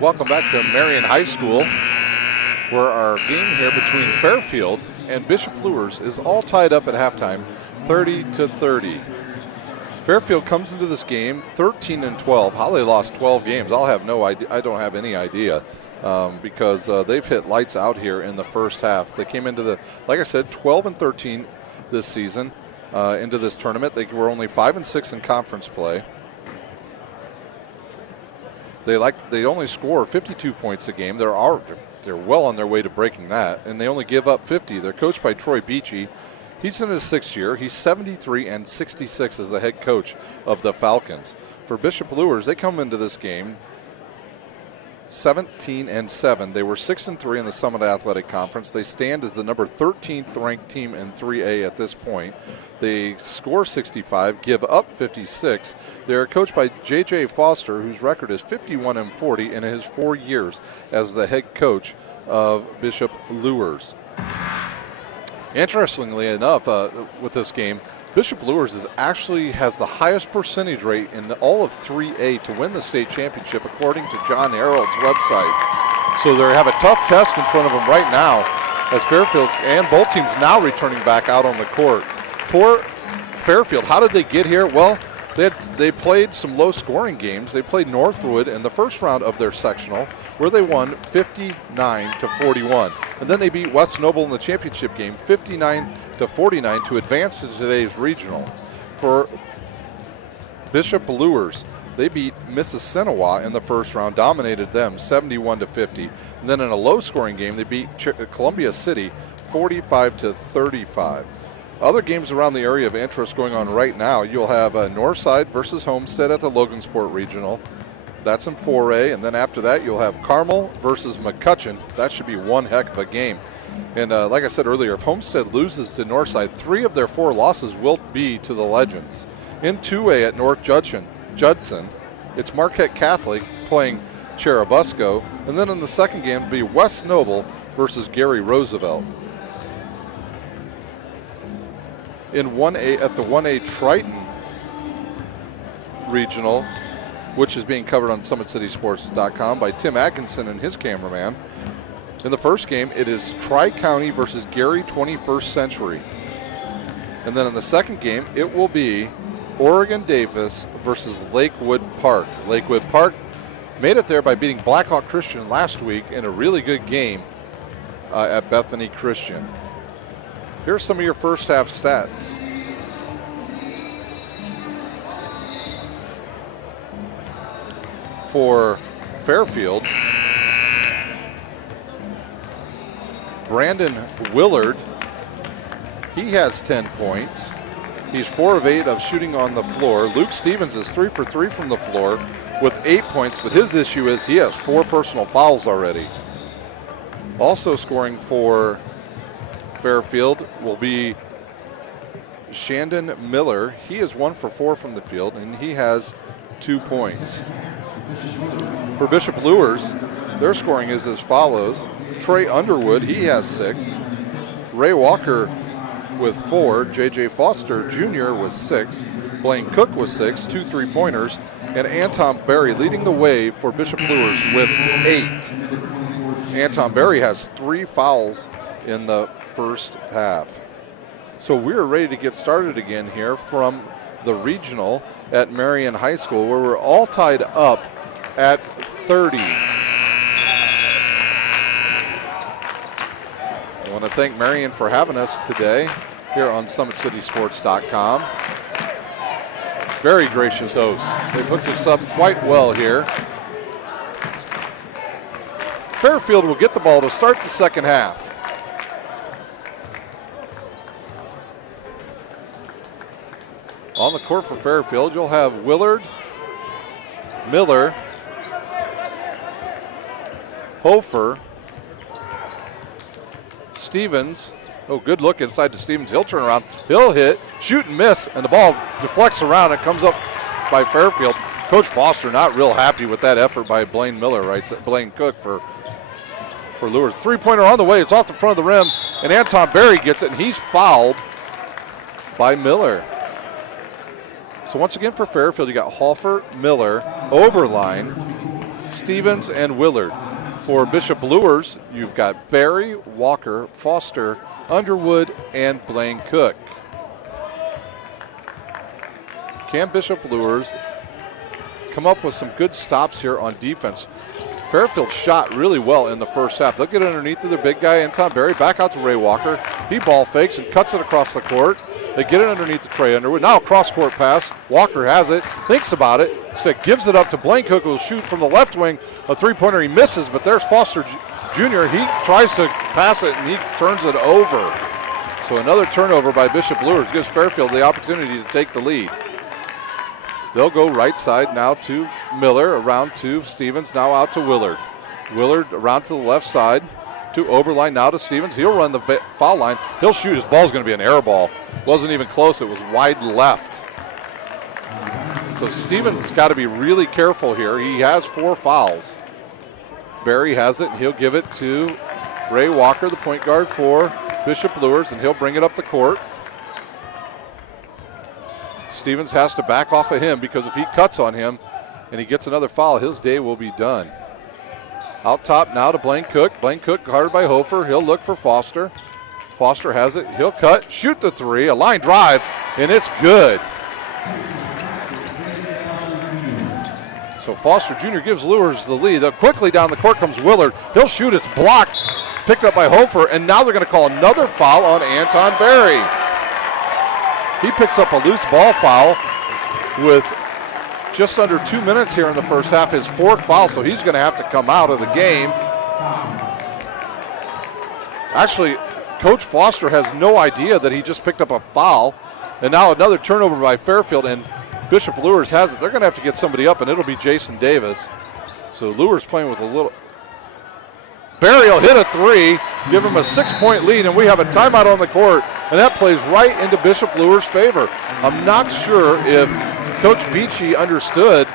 Welcome back to Marion High School, where our game here between Fairfield and Bishop Luers is all tied up at halftime, 30-30. Fairfield comes into this game 13-12. How they lost 12 games, I'll have no idea. I don't have any idea because they've hit lights out here in the first half. They came into like I said, 12-13 this season into this tournament. They were only 5-6 in conference play. They only score 52 points a game. They're well on their way to breaking that, and they only give up 50. They're coached by Troy Beachy. He's in his 6th year. He's 73-66 as the head coach of the Falcons. For Bishop Luers, they come into this game 17-7. They were 6-3 in the Summit Athletic Conference. They stand as the number 13th ranked team in 3A at this point. They score 65, give up 56. They're coached by J.J. Foster, whose record is 51-40 in his 4 years as the head coach of Bishop Luers. Interestingly enough, with this game, Bishop Luers has the highest percentage rate in all of 3A to win the state championship, according to John Harold's website. So they have a tough test in front of them right now, as Fairfield and both teams now returning back out on the court. For Fairfield, how did they get here? Well, they played some low-scoring games. They played Northwood in the first round of their sectional, where they won 59-41. And then they beat West Noble in the championship game 59-49 to advance to today's regional. For Bishop Luers, they beat Mississinawa in the first round, dominated them 71-50. And then in a low-scoring game, they beat Columbia City 45-35. Other games around the area of interest going on right now, you'll have Northside versus Homestead at the Logansport Regional. That's in 4A, and then after that you'll have Carmel versus McCutcheon. That should be one heck of a game. And like I said earlier, if Homestead loses to Northside, 3 of their 4 losses will be to the Legends. In 2A at North Judson, it's Marquette Catholic playing Cherubusco, and then in the second game it'll be West Noble versus Gary Roosevelt. In 1A at the 1A Triton Regional, which is being covered on SummitCitySports.com by Tim Atkinson and his cameraman. In the first game, it is Tri-County versus Gary 21st Century. And then in the second game, it will be Oregon Davis versus Lakewood Park. Lakewood Park made it there by beating Blackhawk Christian last week in a really good game at Bethany Christian. Here's some of your first half stats. For Fairfield, Brandon Willard, he has 10 points. He's 4 of 8 of shooting on the floor. Luke Stevens is 3 for 3 from the floor with 8 points, but his issue is he has 4 personal fouls already. Also scoring for Fairfield will be Shandon Miller. He is 1 for 4 from the field, and he has 2 points. For Bishop Luers, their scoring is as follows. Trey Underwood, he has 6. Ray Walker with 4. J.J. Foster Jr. with 6. Blaine Cook with 6, 2 3-pointers. And Anton Berry leading the way for Bishop Luers with 8. Anton Berry has 3 fouls in the first half. So we're ready to get started again here from the regional at Marion High School, where we're all tied up at 30. I want to thank Marion for having us today here on SummitCitySports.com. Very gracious hosts. They've hooked us up quite well here. Fairfield will get the ball to start the second half. On the court for Fairfield, you'll have Willard, Miller, Hofer, Stevens. Oh, good look inside to Stevens. He'll turn around. He'll hit, shoot and miss, and the ball deflects around. It comes up by Fairfield. Coach Foster not real happy with that effort by Blaine Miller, Blaine Cook for Luers. 3-pointer on the way. It's off the front of the rim, and Anton Berry gets it, and he's fouled by Miller. So once again for Fairfield, you got Hofer, Miller, Oberline, Stevens, and Willard. For Bishop Luers, you've got Barry, Walker, Foster, Underwood, and Blaine Cook. Can Bishop Luers come up with some good stops here on defense? Fairfield shot really well in the first half. They'll get underneath to their big guy, Anton Berry, back out to Ray Walker. He ball fakes and cuts it across the court. They get it underneath to Trey Underwood. Now a cross-court pass. Walker has it, thinks about it, gives it up to Blaine Cook, who will shoot from the left wing. A three-pointer, he misses, but there's Foster Jr. He tries to pass it, and he turns it over. So another turnover by Bishop Luers gives Fairfield the opportunity to take the lead. They'll go right side now to Miller, around to Stevens, now out to Willard. Willard around to the left side to Oberline, now to Stevens. He'll run the foul line. He'll shoot. His ball's going to be an air ball. Wasn't even close. It was wide left. So Stevens got to be really careful here. He has 4 fouls. Barry has it, and he'll give it to Ray Walker, the point guard for Bishop Luers, and he'll bring it up the court. Stevens has to back off of him because if he cuts on him and he gets another foul, his day will be done. Out top now to Blaine Cook. Blaine Cook guarded by Hofer. He'll look for Foster. Foster has it. He'll cut, shoot the three, a line drive, and it's good. So Foster Jr. gives Luers the lead. Quickly down the court comes Willard. He'll shoot. It's blocked. Picked up by Hofer, and now they're going to call another foul on Anton Berry. He picks up a loose ball foul with just under 2 minutes here in the first half, his 4th foul, so he's going to have to come out of the game. Actually, Coach Foster has no idea that he just picked up a foul, and now another turnover by Fairfield, and Bishop Luers has it. They're going to have to get somebody up, and it'll be Jason Davis. So Luers playing with a little. Barry will hit a three, give him a 6-point lead, and we have a timeout on the court, and that plays right into Bishop Luers' favor. I'm not sure if Coach Beachy understood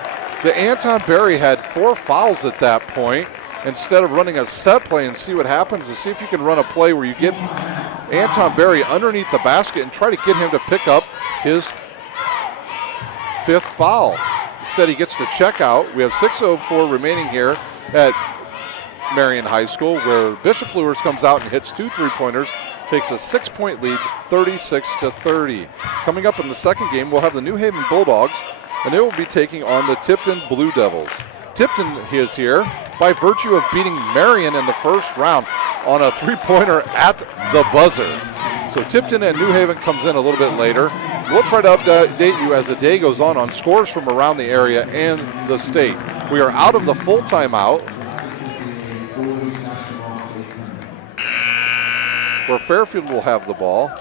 that Anton Berry had 4 fouls at that point. Instead of running a set play and see what happens, and see if you can run a play where you get Anton Berry underneath the basket and try to get him to pick up his 5th foul. Instead, he gets to check out. We have 6:04 remaining here at Marion High School, where Bishop Luers comes out and hits 2 3-pointers, takes a 6-point lead, 36-30. Coming up in the second game, we'll have the New Haven Bulldogs, and they will be taking on the Tipton Blue Devils. Tipton is here by virtue of beating Marion in the first round on a 3-pointer at the buzzer. So Tipton and New Haven comes in a little bit later. We'll try to update you as the day goes on scores from around the area and the state. We are out of the full timeout, where Fairfield will have the ball.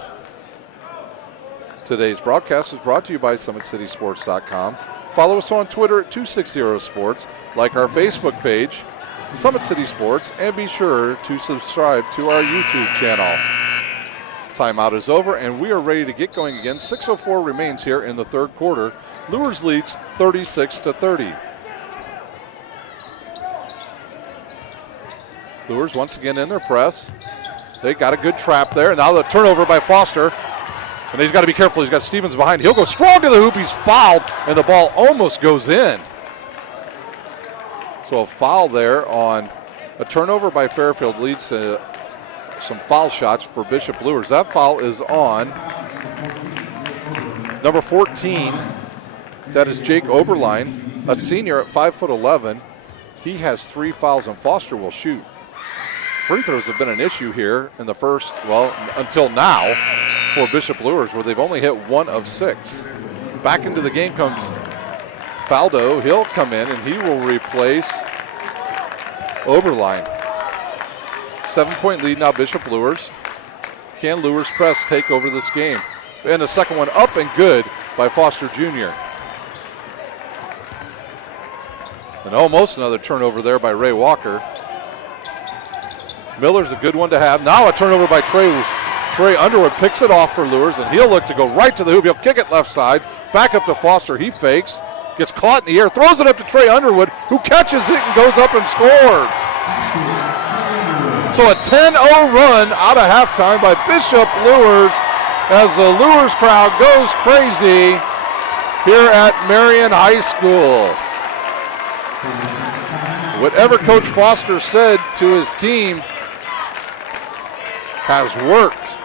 Today's broadcast is brought to you by SummitCitySports.com. Follow us on Twitter at 260sports, like our Facebook page, Summit City Sports, and be sure to subscribe to our YouTube channel. Timeout is over, and we are ready to get going again. 6:04 remains here in the third quarter. Luers leads 36-30. Luers once again in their press. They got a good trap there. Now the turnover by Foster. And he's got to be careful. He's got Stevens behind. He'll go strong to the hoop. He's fouled, and the ball almost goes in. So a foul there on a turnover by Fairfield leads to some foul shots for Bishop Luers. That foul is on number 14. That is Jake Oberline, a senior at 5'11". He has 3 fouls, and Foster will shoot. Free throws have been an issue here in the first, well, until now for Bishop Luers, where they've only hit 1 of 6. Back into the game comes Faldo. He'll come in, and he will replace Oberline. 7-point lead now, Bishop Luers. Can Luers press take over this game? And the second one up and good by Foster Jr. And almost another turnover there by Ray Walker. Miller's a good one to have. Now a turnover by Trey Underwood picks it off for Luers, and he'll look to go right to the hoop. He'll kick it left side, back up to Foster. He fakes, gets caught in the air, throws it up to Trey Underwood, who catches it and goes up and scores. So a 10-0 run out of halftime by Bishop Luers as the Luers crowd goes crazy here at Marion High School. Whatever Coach Foster said to his team has worked.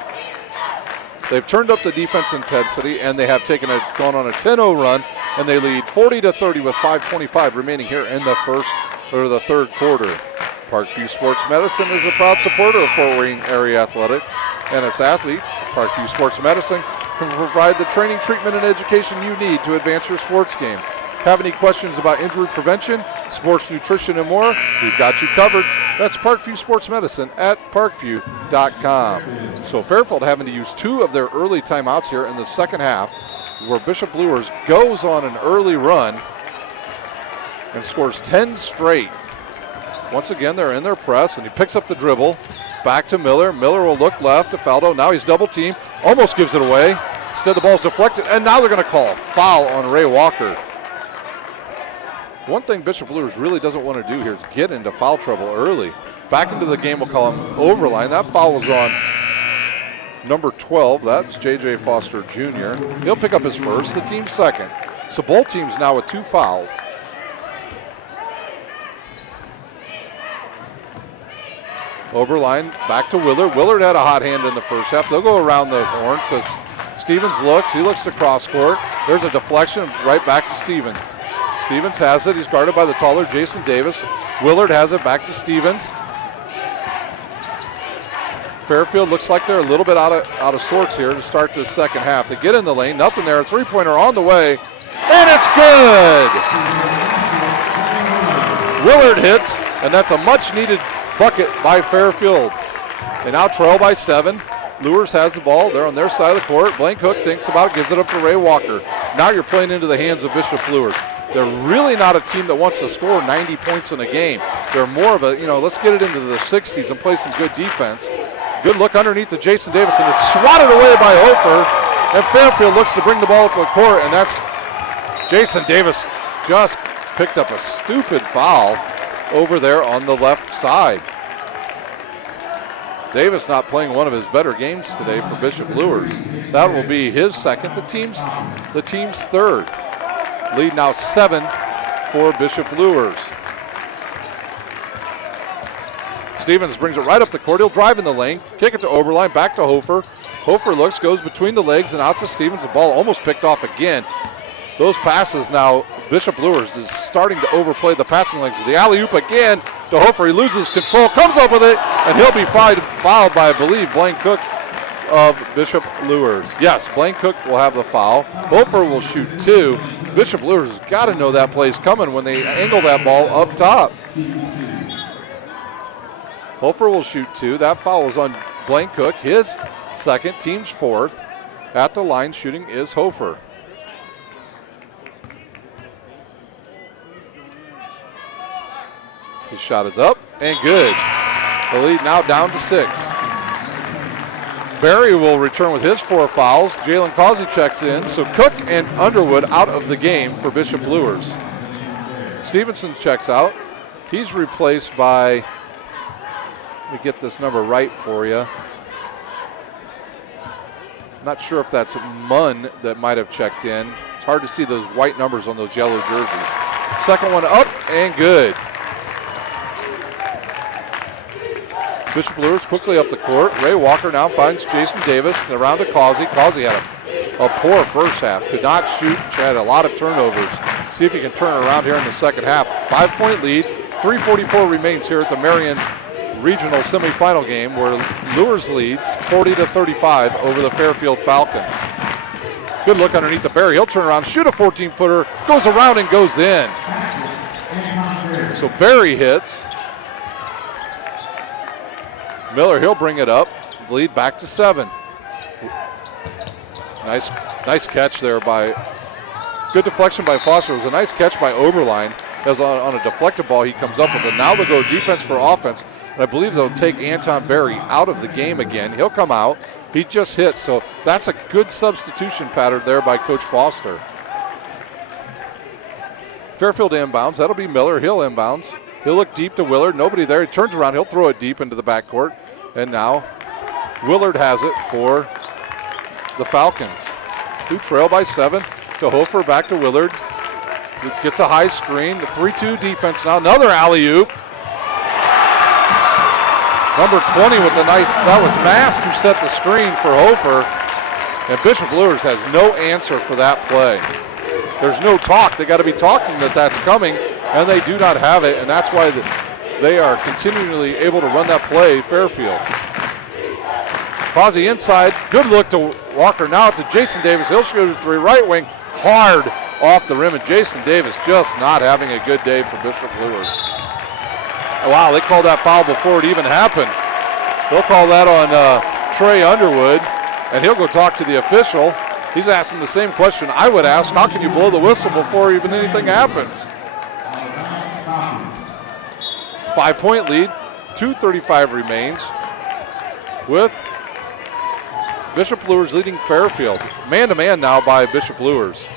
They've turned up the defense intensity, and they have gone on a 10-0 run, and they lead 40-30 with 5:25 remaining here in the third quarter. Parkview Sports Medicine is a proud supporter of Fort Wayne area athletics and its athletes. Parkview Sports Medicine can provide the training, treatment, and education you need to advance your sports game. Have any questions about injury prevention, sports nutrition, and more? We've got you covered. That's Parkview Sports Medicine at parkview.com. So Fairfield having to use 2 of their early timeouts here in the second half, where Bishop Luers goes on an early run and scores 10 straight. Once again, they're in their press, and he picks up the dribble. Back to Miller. Miller will look left to Faldo. Now he's double teamed. Almost gives it away. Instead, the ball's deflected, and now they're going to call a foul on Ray Walker. One thing Bishop Luers really doesn't want to do here is get into foul trouble early. Back into the game, we'll call him overline. That foul was on number 12. That's J.J. Foster Jr. He'll pick up his first, the team's second. So both teams now with 2 fouls. Overline back to Willard. Willard had a hot hand in the first half. They'll go around the horn to Stevens. He looks to cross court. There's a deflection right back to Stevens. Stevens has it. He's guarded by the taller Jason Davis. Willard has it back to Stevens. Fairfield looks like they're a little bit out of sorts here to start this second half. They get in the lane. Nothing there. 3-pointer on the way. And it's good. Willard hits, and that's a much-needed bucket by Fairfield. They now trail by 7. Luers has the ball. They're on their side of the court. Blank Hook thinks about it, gives it up to Ray Walker. Now you're playing into the hands of Bishop Luers. They're really not a team that wants to score 90 points in a game. They're more of a, let's get it into the 60s and play some good defense. Good look underneath to Jason Davis, and it's swatted away by Hofer. And Fairfield looks to bring the ball up to the court, and that's Jason Davis just picked up a stupid foul over there on the left side. Davis not playing one of his better games today for Bishop Luers. That will be his second, the team's third. Lead now 7 for Bishop Luers. Stevens brings it right up the court. He'll drive in the lane, kick it to Oberline, back to Hofer. Hofer looks, goes between the legs and out to Stevens. The ball almost picked off again. Those passes now, Bishop Luers is starting to overplay the passing lanes. The alley-oop again to Hofer. He loses control, comes up with it, and he'll be fouled by, I believe, Blaine Cook of Bishop Luers. Yes, Blaine Cook will have the foul. Hofer will shoot 2. Bishop Luers has got to know that play's coming when they angle that ball up top. Hofer will shoot 2. That foul is on Blaine Cook, his second, team's fourth. At the line shooting is Hofer. His shot is up and good. The lead now down to 6. Barry will return with his 4 fouls. Jalen Causey checks in. So Cook and Underwood out of the game for Bishop Luers. Stevenson checks out. He's replaced by, let me get this number right for you. Not sure if that's Munn that might have checked in. It's hard to see those white numbers on those yellow jerseys. Second one up and good. Bishop Luers quickly up the court. Ray Walker now finds Jason Davis and around to Causey. Causey had a poor first half. Could not shoot. Had a lot of turnovers. See if he can turn around here in the second half. 5-point lead. 3:44 remains here at the Marion Regional semifinal game, where Luers leads 40-35 over the Fairfield Falcons. Good look underneath the Barry. He'll turn around, shoot a 14-footer, goes around and goes in. So Barry hits. Miller, he'll bring it up. Lead back to 7. Nice catch there by, good deflection by Foster. It was a nice catch by Oberline. As on a deflected ball, he comes up with it. Now they'll go defense for offense. And I believe they'll take Anton Barry out of the game again. He'll come out. He just hit. So that's a good substitution pattern there by Coach Foster. Fairfield inbounds. That'll be Miller. He'll inbounds. He'll look deep to Willard. Nobody there. He turns around. He'll throw it deep into the backcourt. And now Willard has it for the Falcons, who trail by 7. To Hofer, back to Willard. Gets a high screen. The 3-2 defense now. Another alley-oop. Number 20 with the nice, that was Mast who set the screen for Hofer. And Bishop Luers has no answer for that play. There's no talk. They got to be talking that that's coming, and they do not have it, and that's why they are continually able to run that play, Fairfield. Posey inside. Good look to Walker. Now to Jason Davis. He'll shoot a three. Right wing. Hard off the rim, and Jason Davis just not having a good day for Bishop Luers. Wow, they called that foul before it even happened. They'll call that on Trey Underwood, and he'll go talk to the official. He's asking the same question I would ask. How can you blow the whistle before even anything happens? 5-point lead. 2:35 remains with Bishop Luers leading Fairfield. Man-to-man now by Bishop Luers.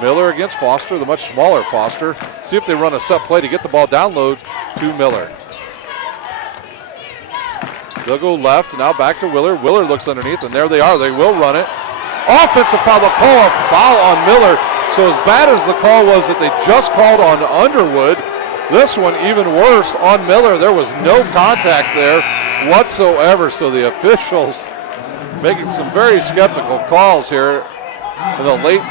Miller against Foster, the much smaller Foster. See if they run a set play to get the ball down low to Miller. They'll go left, and now back to Willard. Willard looks underneath, and there they are. They will run it. Offensive foul. They'll call a foul on Miller. So as bad as the call was that they just called on Underwood, this one even worse on Miller. There was no contact there whatsoever. So the officials making some very skeptical calls here in the late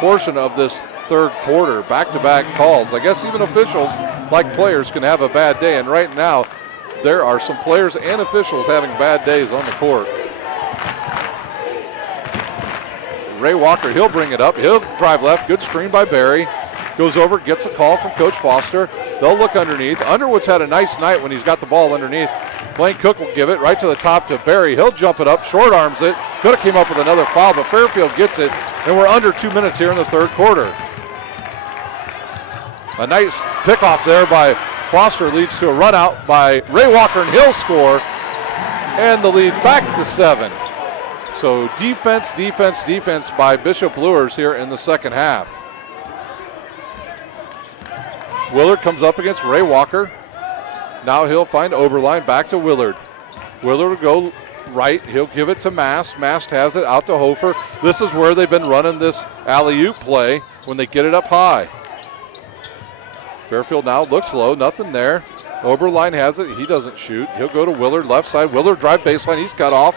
portion of this third quarter. Back-to-back calls. I guess even officials, like players, can have a bad day. And right now, there are some players and officials having bad days on the court. Ray Walker, he'll bring it up. He'll drive left. Good screen by Barry. Goes over, gets a call from Coach Foster. They'll look underneath. Underwood's had a nice night when he's got the ball underneath. Blaine Cook will give it right to the top to Barry. He'll jump it up, short arms it. Could have came up with another foul, but Fairfield gets it, and we're under 2 minutes here in the third quarter. A nice pickoff there by Foster leads to a run out by Ray Walker, and he'll score, and the lead back to 7. So defense, defense, defense by Bishop Luers here in the second half. Willard comes up against Ray Walker. Now he'll find Oberline, back to Willard. Willard will go right. He'll give it to Mast. Mast has it out to Hofer. This is where they've been running this alley-oop play when they get it up high. Fairfield now looks low, nothing there. Oberline has it. He doesn't shoot. He'll go to Willard, left side. Willard drive baseline. He's cut off.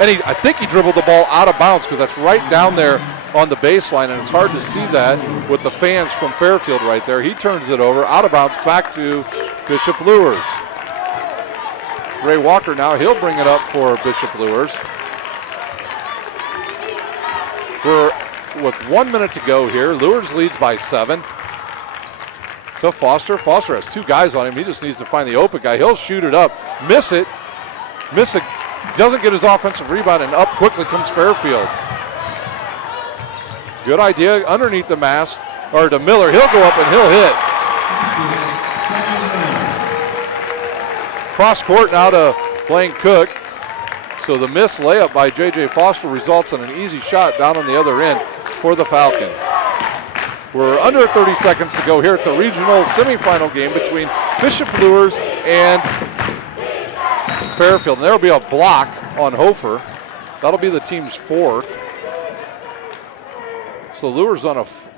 And I think he dribbled the ball out of bounds because that's right down there on the baseline, and it's hard to see that with the fans from Fairfield right there. He turns it over, out of bounds, back to Bishop Luers. Ray Walker now, he'll bring it up for Bishop Luers. With 1 minute to go here, Luers leads by 7. To Foster. Foster has two guys on him. He just needs to find the open guy. He'll shoot it up, miss it, doesn't get his offensive rebound, and up quickly comes Fairfield. Good idea underneath the Mast, or to Miller. He'll go up and he'll hit. Cross court now to Blaine Cook. So the missed layup by J.J. Foster results in an easy shot down on the other end for the Falcons. We're under 30 seconds to go here at the regional semifinal game between Bishop Luers and Fairfield. And there will be a block on Hofer. That'll be the team's fourth. So Luers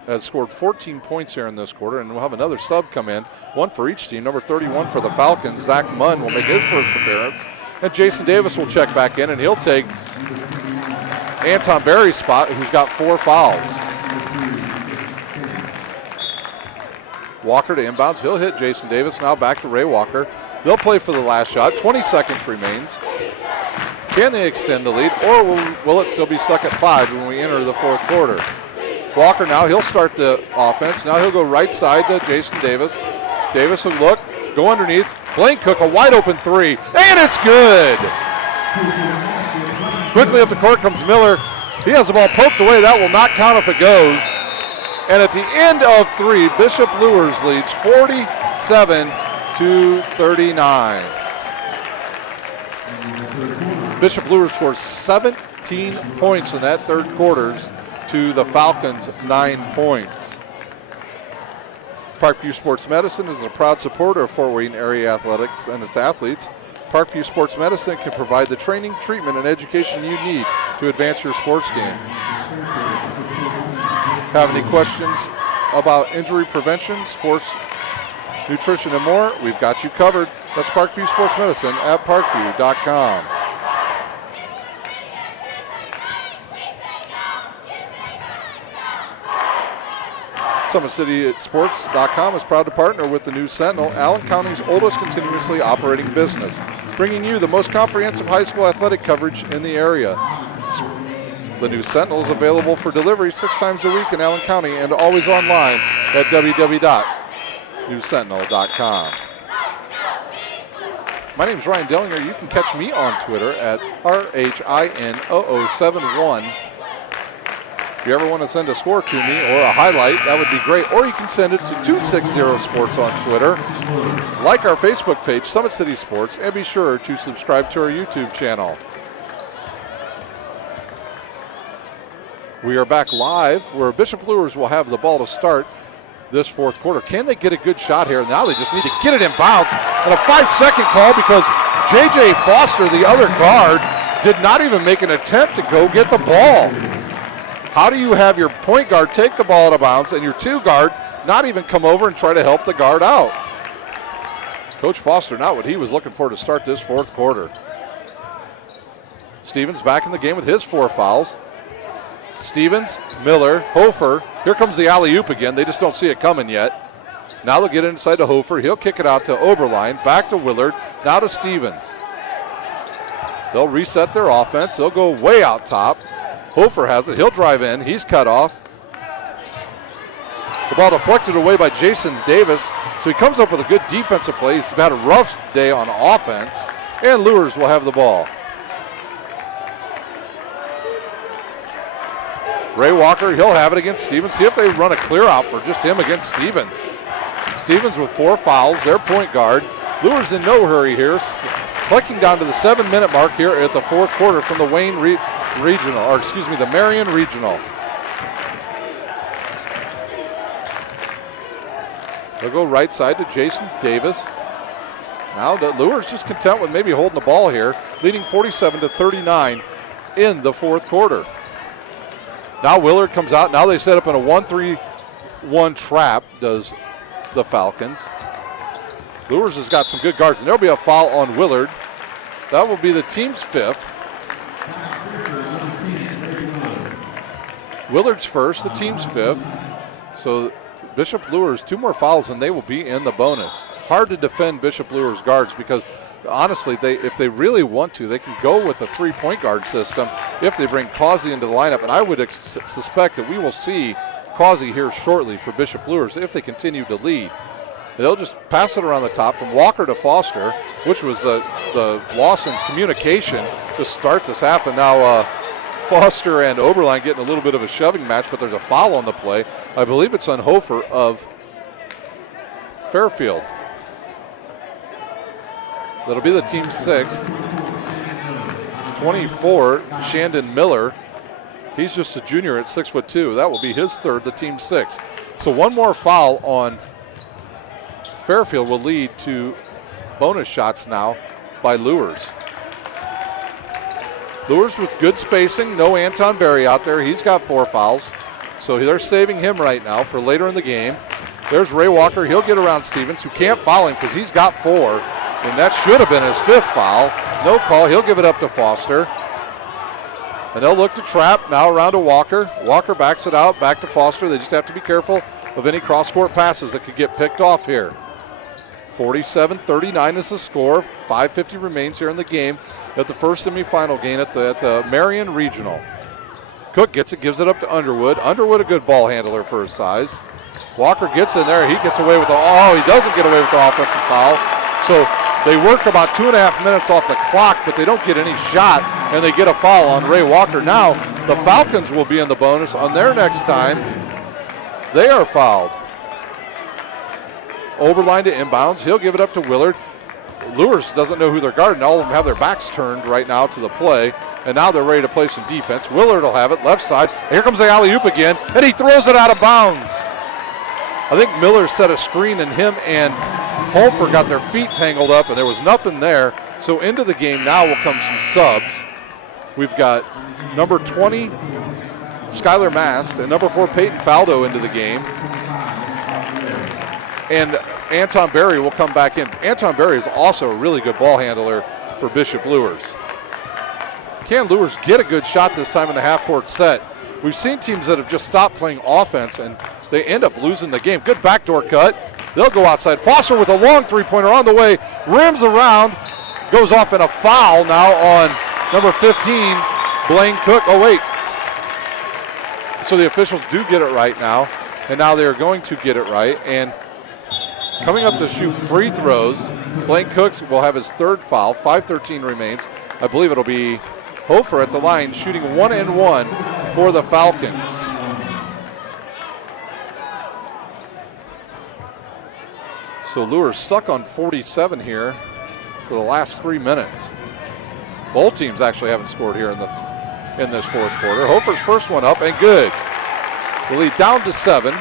has scored 14 points here in this quarter, and we'll have another sub come in, one for each team. Number 31 for the Falcons, Zach Munn, will make his first appearance. And Jason Davis will check back in, and he'll take Anton Berry's spot, who's got 4 fouls. Walker to inbounds. He'll hit Jason Davis. Now back to Ray Walker. They'll play for the last shot. 20 seconds remains. Can they extend the lead, or will it still be stuck at 5 when we enter the fourth quarter? Walker now, he'll start the offense. Now he'll go right side to Jason Davis. Davis will look, go underneath. Blaine Cook, a wide open 3, and it's good. Quickly up the court comes Miller. He has the ball poked away. That will not count if it goes. And at the end of 3, Bishop Luers leads 47-39. Bishop Luers scores 17 points in that third quarter to the Falcons' 9 points. Parkview Sports Medicine is a proud supporter of Fort Wayne area athletics and its athletes. Parkview Sports Medicine can provide the training, treatment, and education you need to advance your sports game. Have any questions about injury prevention, sports nutrition, and more? We've got you covered. That's Parkview Sports Medicine at parkview.com. SummitCitySports.com is proud to partner with the News Sentinel, Allen County's oldest continuously operating business, bringing you the most comprehensive high school athletic coverage in the area. The News Sentinel is available for delivery 6 times a week in Allen County and always online at www.newssentinel.com. My name is Ryan Dellinger. You can catch me on Twitter at RHINOO71. If you ever want to send a score to me or a highlight, that would be great. Or you can send it to 260 Sports on Twitter. Like our Facebook page, Summit City Sports, and be sure to subscribe to our YouTube channel. We are back live where Bishop Luers will have the ball to start this fourth quarter. Can they get a good shot here? Now they just need to get it in bounds. And a 5-second call because J.J. Foster, the other guard, did not even make an attempt to go get the ball. How do you have your point guard take the ball out of bounds and your 2 guard not even come over and try to help the guard out? Coach Foster, not what he was looking for to start this fourth quarter. Stevens back in the game with his 4 fouls. Stevens, Miller, Hofer. Here comes the alley-oop again. They just don't see it coming yet. Now they'll get inside to Hofer. He'll kick it out to Oberline. Back to Willard. Now to Stevens. They'll reset their offense. They'll go way out top. Hofer has it. He'll drive in. He's cut off. The ball deflected away by Jason Davis. So he comes up with a good defensive play. He's had a rough day on offense. And Luers will have the ball. Ray Walker, he'll have it against Stevens. See if they run a clear out for just him against Stevens. Stevens with 4 fouls, their point guard. Luers in no hurry here. Collecting down to the 7-minute mark here at the fourth quarter from the Marion Regional. They'll go right side to Jason Davis. Now the Luers just content with maybe holding the ball here, leading 47-39 in the fourth quarter. Now Willard comes out. Now they set up in a 1-3-1 trap, does the Falcons. Luers has got some good guards, and there'll be a foul on Willard. That will be the team's 5th. Willard's first, the team's 5th. So Bishop Luers, 2 more fouls, and they will be in the bonus. Hard to defend Bishop Luers guards because, honestly, if they really want to, they can go with a 3-point guard system if they bring Causey into the lineup. And I would suspect that we will see Causey here shortly for Bishop Luers if they continue to lead. They'll just pass it around the top from Walker to Foster, which was the loss in communication to start this half. And now Foster and Oberline getting a little bit of a shoving match, but there's a foul on the play. I believe it's on Hofer of Fairfield. That'll be the team's 6th. 24, Shandon Miller. He's just a junior at 6'2". That will be his 3rd, the team's 6th. So 1 more foul on Fairfield will lead to bonus shots now by Luers. Luers with good spacing. No Anton Berry out there. He's got 4 fouls. So they're saving him right now for later in the game. There's Ray Walker. He'll get around Stevens, who can't foul him because he's got 4. And that should have been his 5th foul. No call. He'll give it up to Foster. And they'll look to trap. Now around to Walker. Walker backs it out. Back to Foster. They just have to be careful of any cross-court passes that could get picked off here. 47-39 is the score. 5:50 remains here in the game at the first semifinal game at the Marion Regional. Cook gets it, gives it up to Underwood. Underwood, a good ball handler for his size. Walker gets in there. He gets away with he doesn't get away with the offensive foul. So they work about 2.5 minutes off the clock, but they don't get any shot, and they get a foul on Ray Walker. Now the Falcons will be in the bonus on their next time they are fouled. Oberline to inbounds. He'll give it up to Willard. Luers doesn't know who they're guarding. All of them have their backs turned right now to the play, and now they're ready to play some defense. Willard will have it left side. And here comes the alley-oop again, and he throws it out of bounds. I think Miller set a screen, and him and Holfer got their feet tangled up, and there was nothing there. So into the game now will come some subs. We've got number 20, Skylar Mast and number 4 Peyton Faldo into the game. And Anton Berry will come back in. Anton Berry is also a really good ball handler for Bishop Luers. Can Luers get a good shot this time in the half-court set? We've seen teams that have just stopped playing offense and they end up losing the game. Good backdoor cut. They'll go outside. Foster with a long three-pointer on the way. Rims around. Goes off in a foul now on number 15, Blaine Cook. Oh, wait. So the officials do get it right now. And now they're going to get it right. And coming up to shoot free throws, Blaine Cooks will have his 3rd foul. 5:13 remains. I believe it'll be Hofer at the line shooting 1-and-1 for the Falcons. So Luers stuck on 47 here for the last 3 minutes. Both teams actually haven't scored here in this 4th quarter. Hofer's first one up and good. The lead down to 7.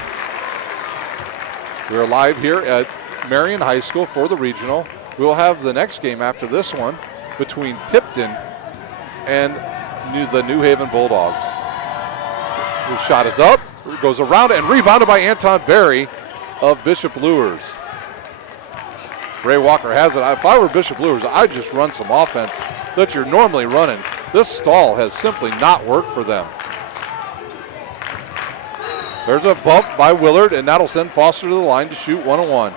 We're live here at Marion High School for the regional. We will have the next game after this one between Tipton and the New Haven Bulldogs. The shot is up, goes around and rebounded by Anton Berry of Bishop Luers. Ray Walker has it. If I were Bishop Luers, I'd just run some offense that you're normally running. This stall has simply not worked for them. There's a bump by Willard, and that'll send Foster to the line to shoot 1-on-1.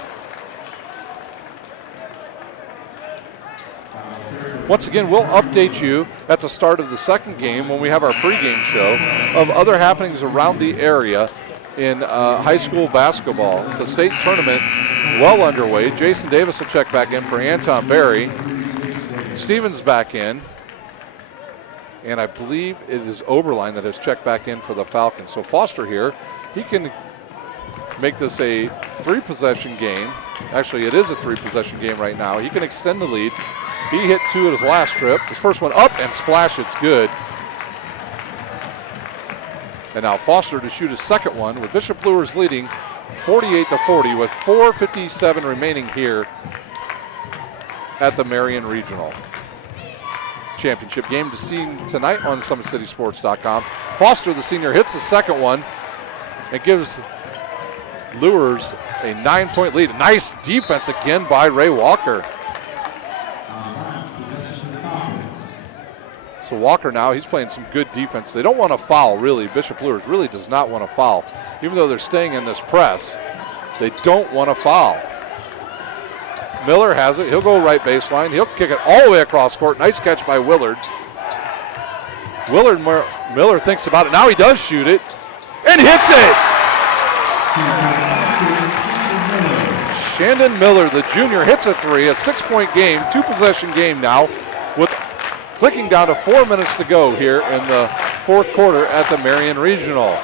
Once again, we'll update you at the start of the second game when we have our pregame show of other happenings around the area in high school basketball. The state tournament well underway. Jason Davis will check back in for Anton Berry. Stevens back in. And I believe it is Oberline that has checked back in for the Falcons. So Foster here, he can make this a 3-possession game. Actually, it is a 3-possession game right now. He can extend the lead. He hit 2 at his last trip. His first one up and splash, it's good. And now Foster to shoot his second one with Bishop Luers leading 48-40 with 4:57 remaining here at the Marion Regional Championship game to see tonight on SummitCitySports.com. Foster, the senior, hits the second one and gives Luers a 9-point lead. Nice defense again by Ray Walker. So Walker now, he's playing some good defense. They don't want to foul, really. Bishop Luers really does not want to foul. Even though they're staying in this press, they don't want to foul. Miller has it. He'll go right baseline. He'll kick it all the way across court. Nice catch by Willard. Miller thinks about it. Now he does shoot it and hits it. Shandon Miller, the junior, hits a 3. A 6-point game, 2-possession game now with clicking down to 4 minutes to go here in the 4th quarter at the Marion Regional.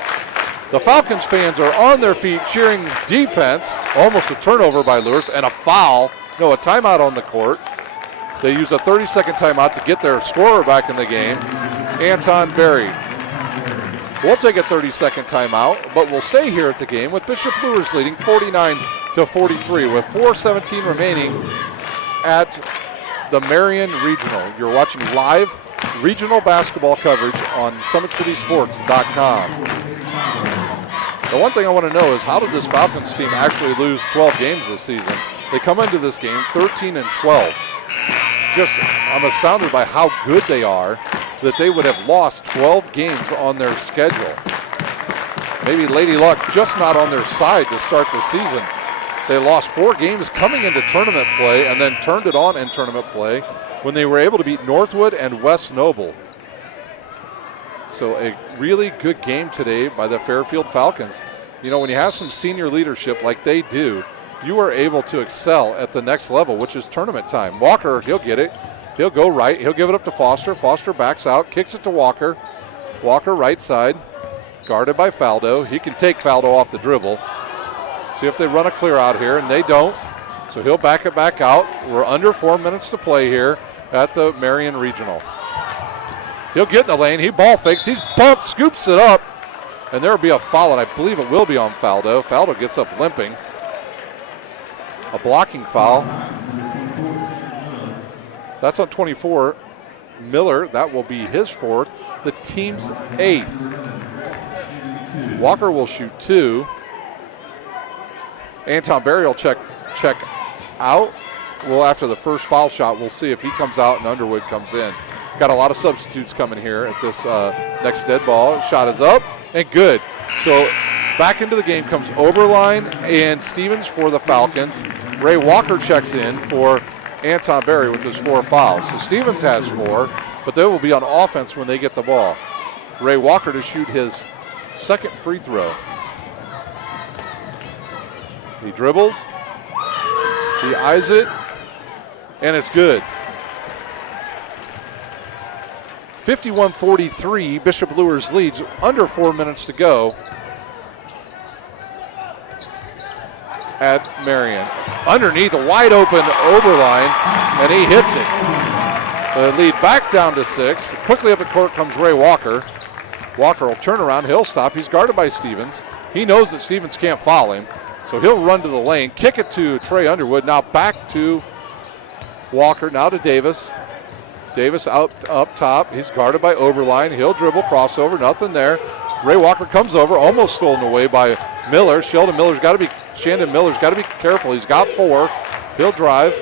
The Falcons fans are on their feet cheering defense. Almost a turnover by Luers and a foul. No, a timeout on the court. They use a 30-second timeout to get their scorer back in the game, Anton Berry. We'll take a 30-second timeout, but we'll stay here at the game with Bishop Luers leading 49-43 with 4:17 remaining at the Marion Regional. You're watching live regional basketball coverage on SummitCitySports.com. The one thing I want to know is how did this Falcons team actually lose 12 games this season? They come into this game 13-12. I'm astounded by how good they are that they would have lost 12 games on their schedule. Maybe Lady Luck just not on their side to start the season. They lost 4 games coming into tournament play and then turned it on in tournament play when they were able to beat Northwood and West Noble. So a really good game today by the Fairfield Falcons. You know, when you have some senior leadership like they do, you are able to excel at the next level, which is tournament time. Walker, he'll get it. He'll go right. He'll give it up to Foster. Foster backs out, kicks it to Walker. Walker right side, guarded by Faldo. He can take Faldo off the dribble. See if they run a clear out here, and they don't. So he'll back it back out. We're under 4 minutes to play here at the Marion Regional. He'll get in the lane. He ball fakes. He's bumped, scoops it up, and there will be a foul, and I believe it will be on Faldo. Faldo gets up limping. A blocking foul. That's on 24. Miller, that will be his 4th, the team's 8th. Walker will shoot 2. Anton Berry will check out. Well, after the first foul shot, we'll see if he comes out and Underwood comes in. Got a lot of substitutes coming here at this next dead ball. Shot is up and good. So back into the game comes Oberline and Stevens for the Falcons. Ray Walker checks in for Anton Berry with his 4 fouls. So Stevens has 4, but they will be on offense when they get the ball. Ray Walker to shoot his second free throw. He dribbles, he eyes it, and it's good. 51-43, Bishop Luers leads, under 4 minutes to go at Marion. Underneath a wide open Oberline, and he hits it. The lead back down to 6. Quickly up the court comes Ray Walker. Walker will turn around, he'll stop. He's guarded by Stevens. He knows that Stevens can't foul him, so he'll run to the lane, kick it to Trey Underwood. Now back to Walker, now to Davis. Davis out up top. He's guarded by Oberline. He'll dribble, crossover, nothing there. Ray Walker comes over, almost stolen away by Miller. Shandon Miller's got to be careful. He's got 4. He'll drive.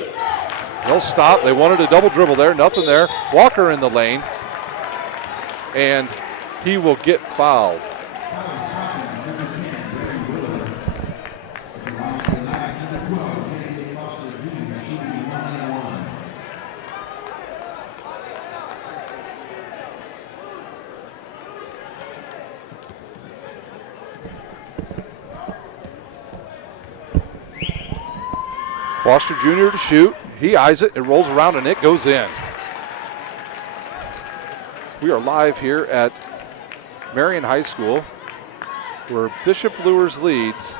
He'll stop. They wanted a double dribble there, nothing there. Walker in the lane, and he will get fouled. Foster Jr. to shoot. He eyes it. It rolls around and it goes in. We are live here at Marion High School, where Bishop Luers leads.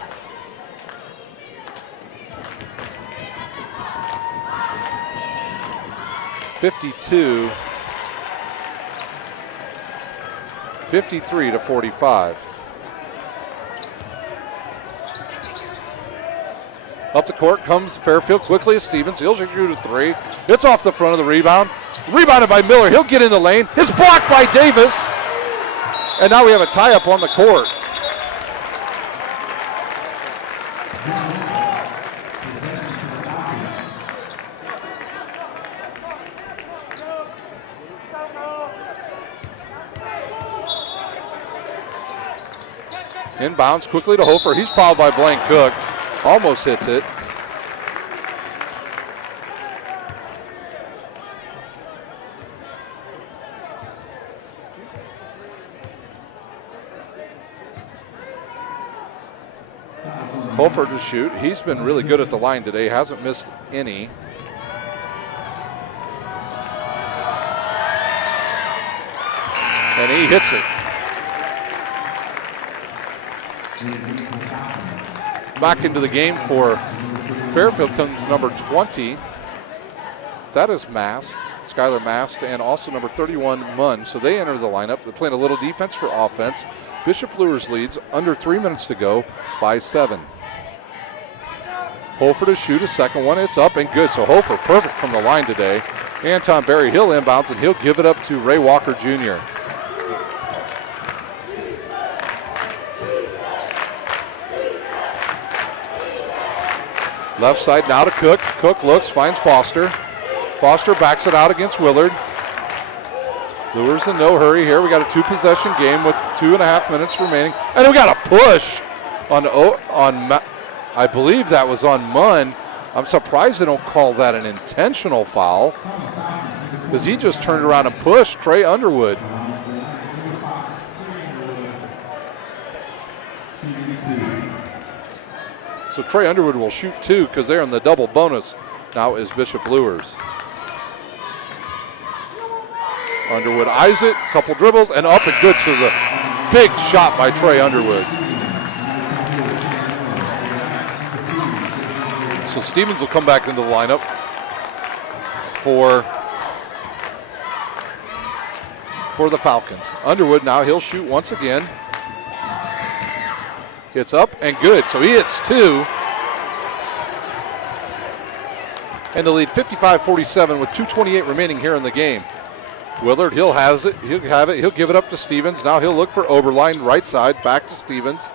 (52) 53-45. Up the court comes Fairfield quickly as Stevens. He'll shoot a 3. It's off the front of the rebound. Rebounded by Miller. He'll get in the lane. It's blocked by Davis. And now we have a tie-up on the court. Inbounds quickly to Hofer. He's fouled by Blaine Cook. Almost hits it. Hofer to shoot. He's been really good at the line today. Hasn't missed any. And he hits it. Back into the game for Fairfield comes number 20. That is Mast, Skylar Mast, and also number 31, Munn. So they enter the lineup. They're playing a little defense for offense. Bishop Luers leads, under 3 minutes to go, by 7. Hofer to shoot a second one. It's up and good. So Hofer perfect from the line today. Anton Berry, he'll inbounds and he'll give it up to Ray Walker Jr. Left side now to Cook. Cook looks, finds Foster. Foster backs it out against Willard. Luers in no hurry here. We got a 2-possession game with 2.5 minutes remaining. And we got a push on I believe that was on Munn. I'm surprised they don't call that an intentional foul, because he just turned around and pushed Trey Underwood. So Trey Underwood will shoot 2 because they're in the double bonus. Now is Bishop Luers. Underwood eyes it, couple dribbles, and up and good. So the big shot by Trey Underwood. So Stevens will come back into the lineup for the Falcons. Underwood now, he'll shoot once again. It's up and good. So he hits 2. And the lead 55-47 with 2:28 remaining here in the game. Willard, he'll have it. He'll give it up to Stevens. Now he'll look for Oberline, right side, back to Stevens.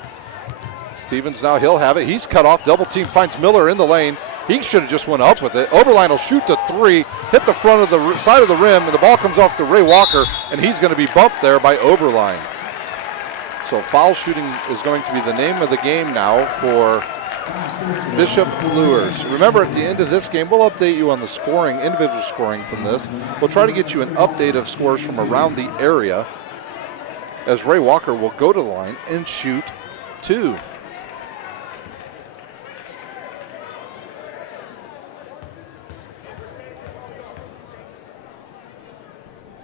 Stevens now he'll have it. He's cut off, double team, finds Miller in the lane. He should have just went up with it. Oberline will shoot the three, hit the front of the side of the rim, and the ball comes off to Ray Walker, and he's going to be bumped there by Oberline. So foul shooting is going to be the name of the game now for Bishop Luers. Remember, at the end of this game, we'll update you on the scoring, individual scoring from this. We'll try to get you an update of scores from around the area as Ray Walker will go to the line and shoot two.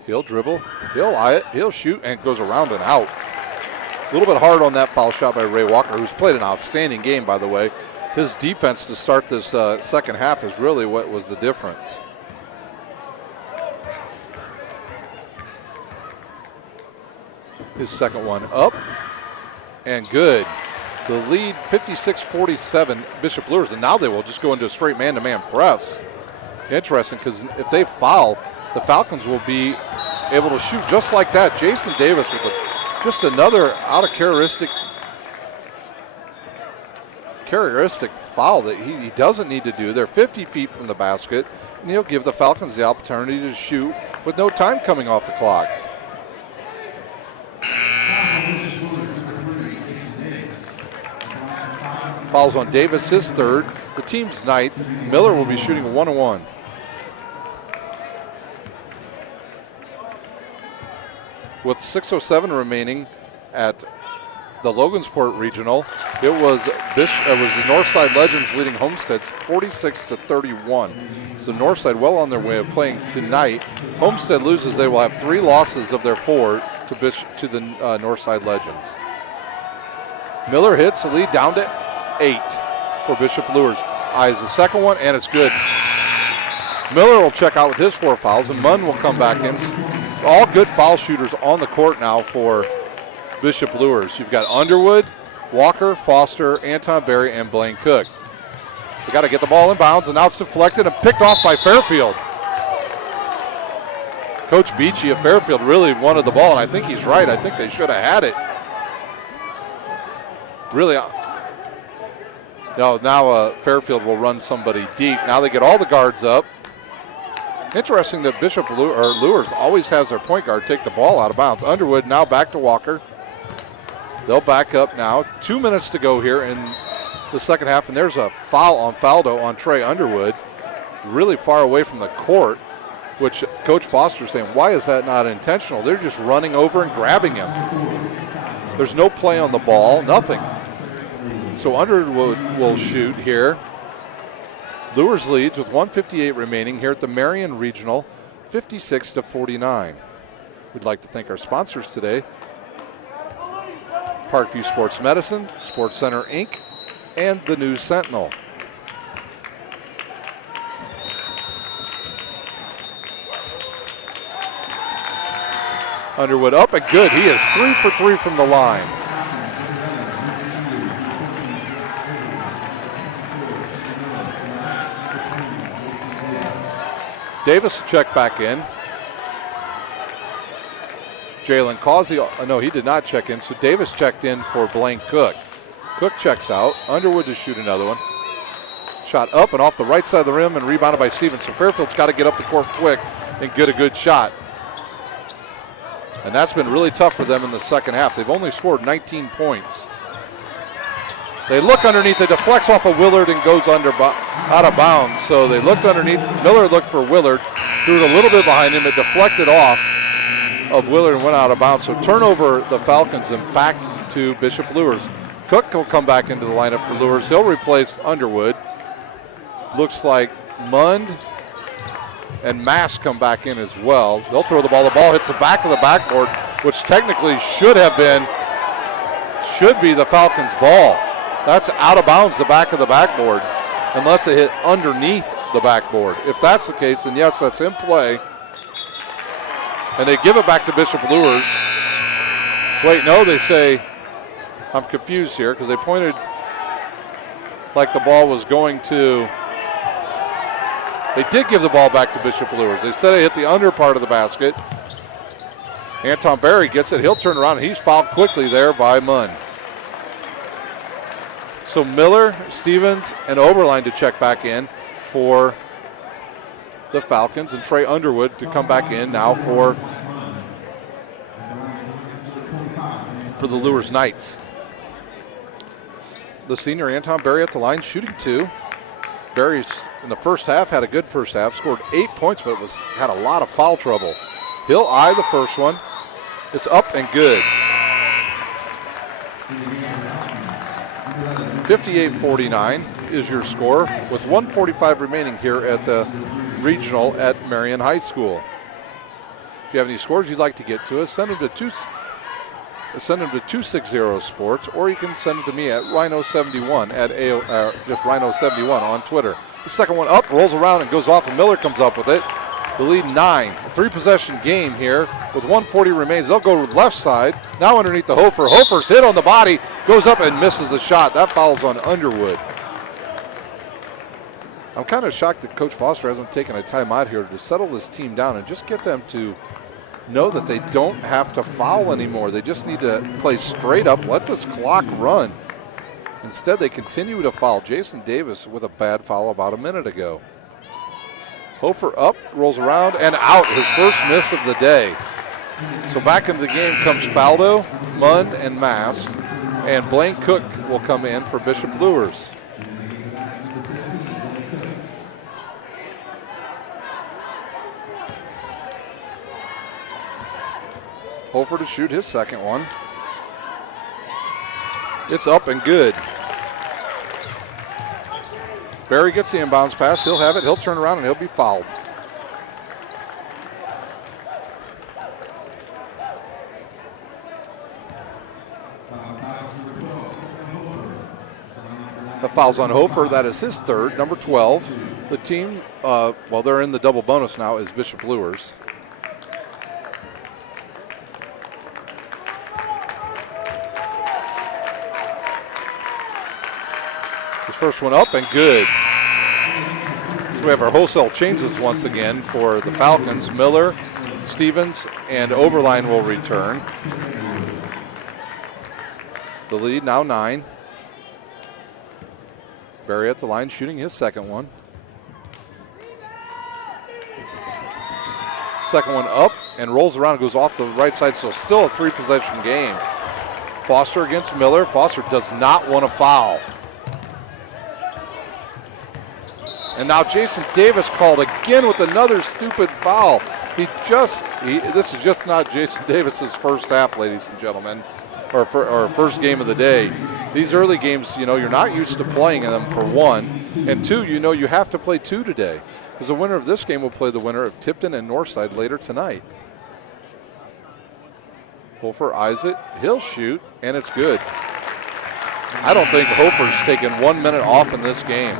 He'll dribble, he'll eye it, he'll shoot, and it goes around and out. A little bit hard on that foul shot by Ray Walker, who's played an outstanding game, by the way. His defense to start this second half is really what was the difference. His second one up and good. The lead 56-47 Bishop Luers, and now they will just go into a straight man-to-man press. Interesting, because if they foul, the Falcons will be able to shoot just like that. Jason Davis with just another out of characteristic foul that he doesn't need to do. They're 50 feet from the basket, and he'll give the Falcons the opportunity to shoot with no time coming off the clock. Fouls on Davis, his third. The team's ninth. Miller will be shooting 1-1. With 6:07 remaining at the Logansport Regional, it was the Northside Legends leading Homestead 46-31. So Northside well on their way of playing tonight. Homestead loses, they will have 3 losses of their 4 to the Northside Legends. Miller hits the lead down to 8 for Bishop Luers. Eyes the second one, and it's good. Miller will check out with his 4 fouls, and Munn will come back in. All good foul shooters on the court now for Bishop Luers. You've got Underwood, Walker, Foster, Anton Berry, and Blaine Cook. They got to get the ball in bounds, and now it's deflected and picked off by Fairfield. Coach Beachy of Fairfield really wanted the ball, and I think he's right. I think they should have had it. Really, now Fairfield will run somebody deep. Now they get all the guards up. Interesting that Bishop Luers always has their point guard take the ball out of bounds. Underwood now back to Walker. They'll back up now. 2 minutes to go here in the second half, and there's a foul on Faldo on Trey Underwood, really far away from the court, which Coach Foster's saying, why is that not intentional? They're just running over and grabbing him. There's no play on the ball, nothing. So Underwood will shoot here. Luers leads with 1:58 remaining here at the Marion Regional, 56-49. We'd like to thank our sponsors today: Parkview Sports Medicine, Sports Center Inc., and the News Sentinel. Underwood up and good. He is 3 for 3 from the line. Davis checked back in. Jalen Causey, no, he did not check in, so Davis checked in for Blaine Cook. Cook checks out. Underwood to shoot another one. Shot up and off the right side of the rim and rebounded by Stevens. So Fairfield's got to get up the court quick and get a good shot. And that's been really tough for them in the second half. They've only scored 19 points. They look underneath, it deflects off of Willard and goes out of bounds. So they looked underneath, Miller looked for Willard, threw it a little bit behind him, it deflected off of Willard and went out of bounds. So turnover the Falcons and back to Bishop Luers. Cook will come back into the lineup for Luers. He'll replace Underwood. Looks like Mund and Mass come back in as well. They'll throw the ball hits the back of the backboard, which technically should be the Falcons' ball. That's out of bounds, the back of the backboard, unless it hit underneath the backboard. If that's the case, then yes, that's in play. And they give it back to Bishop Luers. Wait, no, they say, I'm confused here because they pointed like the ball was going to, they did give the ball back to Bishop Luers. They said it hit the under part of the basket. Anton Berry gets it. He'll turn around, and he's fouled quickly there by Munn. So Miller, Stevens, and Oberline to check back in for the Falcons, and Trey Underwood to come back in now for the Luers Knights. The senior Anton Berry at the line, shooting 2. Berry's in the first half had a good first half, scored 8 points, but had a lot of foul trouble. He'll eye the first one. It's up and good. 58-49 is your score with 1:45 remaining here at the regional at Marion High School. If you have any scores you'd like to get to us, send them to 260 Sports, or you can send it to me at Rhino71 at just Rhino71 on Twitter. The second one up, rolls around and goes off, and Miller comes up with it. The lead 9. A 3-possession game here with 1:40 remains. They'll go to the left side. Now underneath the Hofer. Hofer's hit on the body, goes up and misses the shot. That fouls on Underwood. I'm kind of shocked that Coach Foster hasn't taken a timeout here to settle this team down and just get them to know that they don't have to foul anymore. They just need to play straight up, let this clock run. Instead, they continue to foul. Jason Davis with a bad foul about a minute ago. Hofer up, rolls around, and out. His first miss of the day. So back into the game comes Faldo, Munn, and Mast. And Blaine Cook will come in for Bishop Luers. Hofer to shoot his second one. It's up and good. Berry gets the inbounds pass. He'll have it. He'll turn around and he'll be fouled. The foul's on Hofer. That is his third, number 12. The team, they're in the double bonus now, is Bishop Luers. First one up and good. So we have our wholesale changes once again for the Falcons. Miller, Stevens, and Oberline will return. The lead now 9. Berry at the line shooting his second one. Second one up and rolls around and goes off the right side, so still a 3-possession game. Foster against Miller. Foster does not want to foul. And now Jason Davis called again with another stupid foul. This is just not Jason Davis's first half, ladies and gentlemen, or first game of the day. These early games, you're not used to playing them, for one. And two, you have to play 2 today. Because the winner of this game will play the winner of Tipton and Northside later tonight. Hofer eyes it. He'll shoot, and it's good. I don't think Hofer's taken 1 minute off in this game.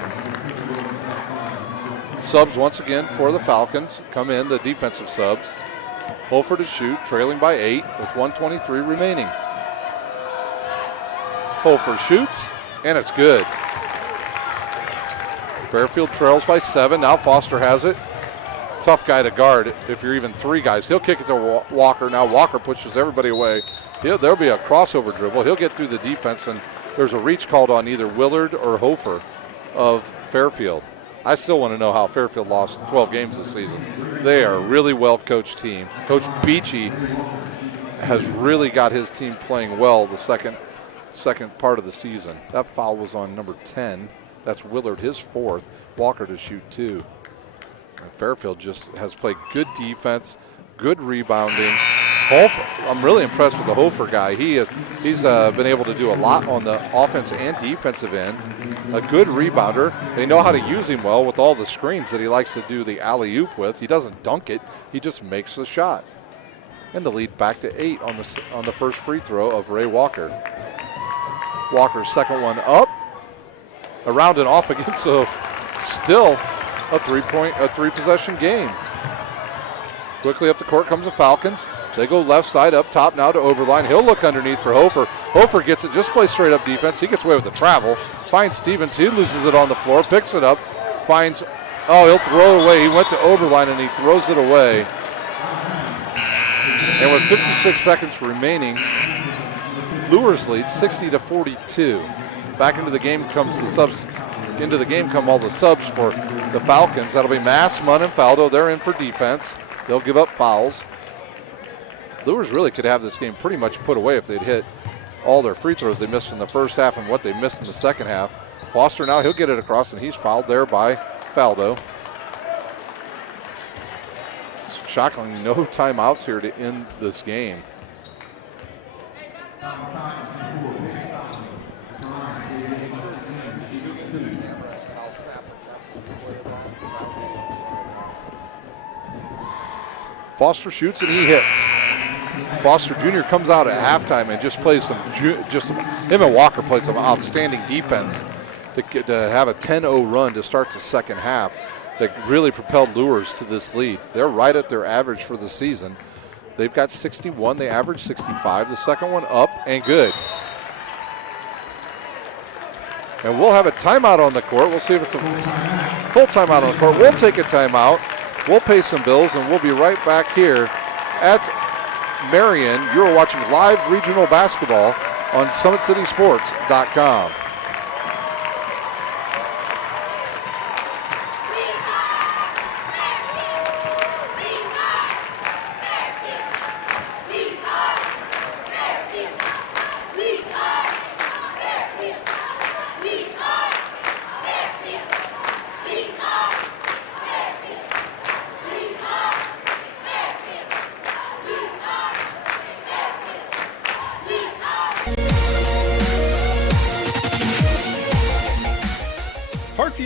Subs once again for the Falcons. Come in, the defensive subs. Hofer to shoot, trailing by 8 with 1:23 remaining. Hofer shoots, and it's good. Fairfield trails by 7. Now Foster has it. Tough guy to guard if you're even 3 guys. He'll kick it to Walker. Now Walker pushes everybody away. There'll be a crossover dribble. He'll get through the defense, and there's a reach called on either Willard or Hofer of Fairfield. I still want to know how Fairfield lost 12 games this season. They are a really well-coached team. Coach Beachy has really got his team playing well the second part of the season. That foul was on number 10. That's Willard, his 4th. Walker to shoot 2. And Fairfield just has played good defense, good rebounding. I'm really impressed with the Hofer guy. He's been able to do a lot on the offense and defensive end. A good rebounder. They know how to use him well with all the screens that he likes to do the alley-oop with. He doesn't dunk it. He just makes the shot. And the lead back to 8 on the first free throw of Ray Walker. Walker's second one up. Around and off again, so still a 3-possession game. Quickly up the court comes the Falcons. They go left side up top now to Oberline. He'll look underneath for Hofer. Hofer gets it, just plays straight up defense. He gets away with the travel. Finds Stevens. He loses it on the floor, picks it up. He'll throw it away. He went to Oberline and he throws it away. And with 56 seconds remaining, Luers leads 60-42. Back into the game comes the subs. Into the game come all the subs for the Falcons. That'll be Mass, Munn, and Faldo. They're in for defense. They'll give up fouls. Luers really could have this game pretty much put away if they'd hit all their free throws they missed in the first half and what they missed in the second half. Foster now, he'll get it across, and he's fouled there by Faldo. Shockingly, no timeouts here to end this game. Foster shoots and he hits. Foster Jr. comes out at halftime and just plays him and Walker played some outstanding defense to have a 10-0 run to start the second half that really propelled Luers to this lead. They're right at their average for the season. They've got 61, they average 65. The second one up and good. And we'll have a timeout on the court. We'll see if it's a full timeout on the court. We'll take a timeout. We'll pay some bills, and we'll be right back here at Marion. You're watching live regional basketball on SummitCitySports.com.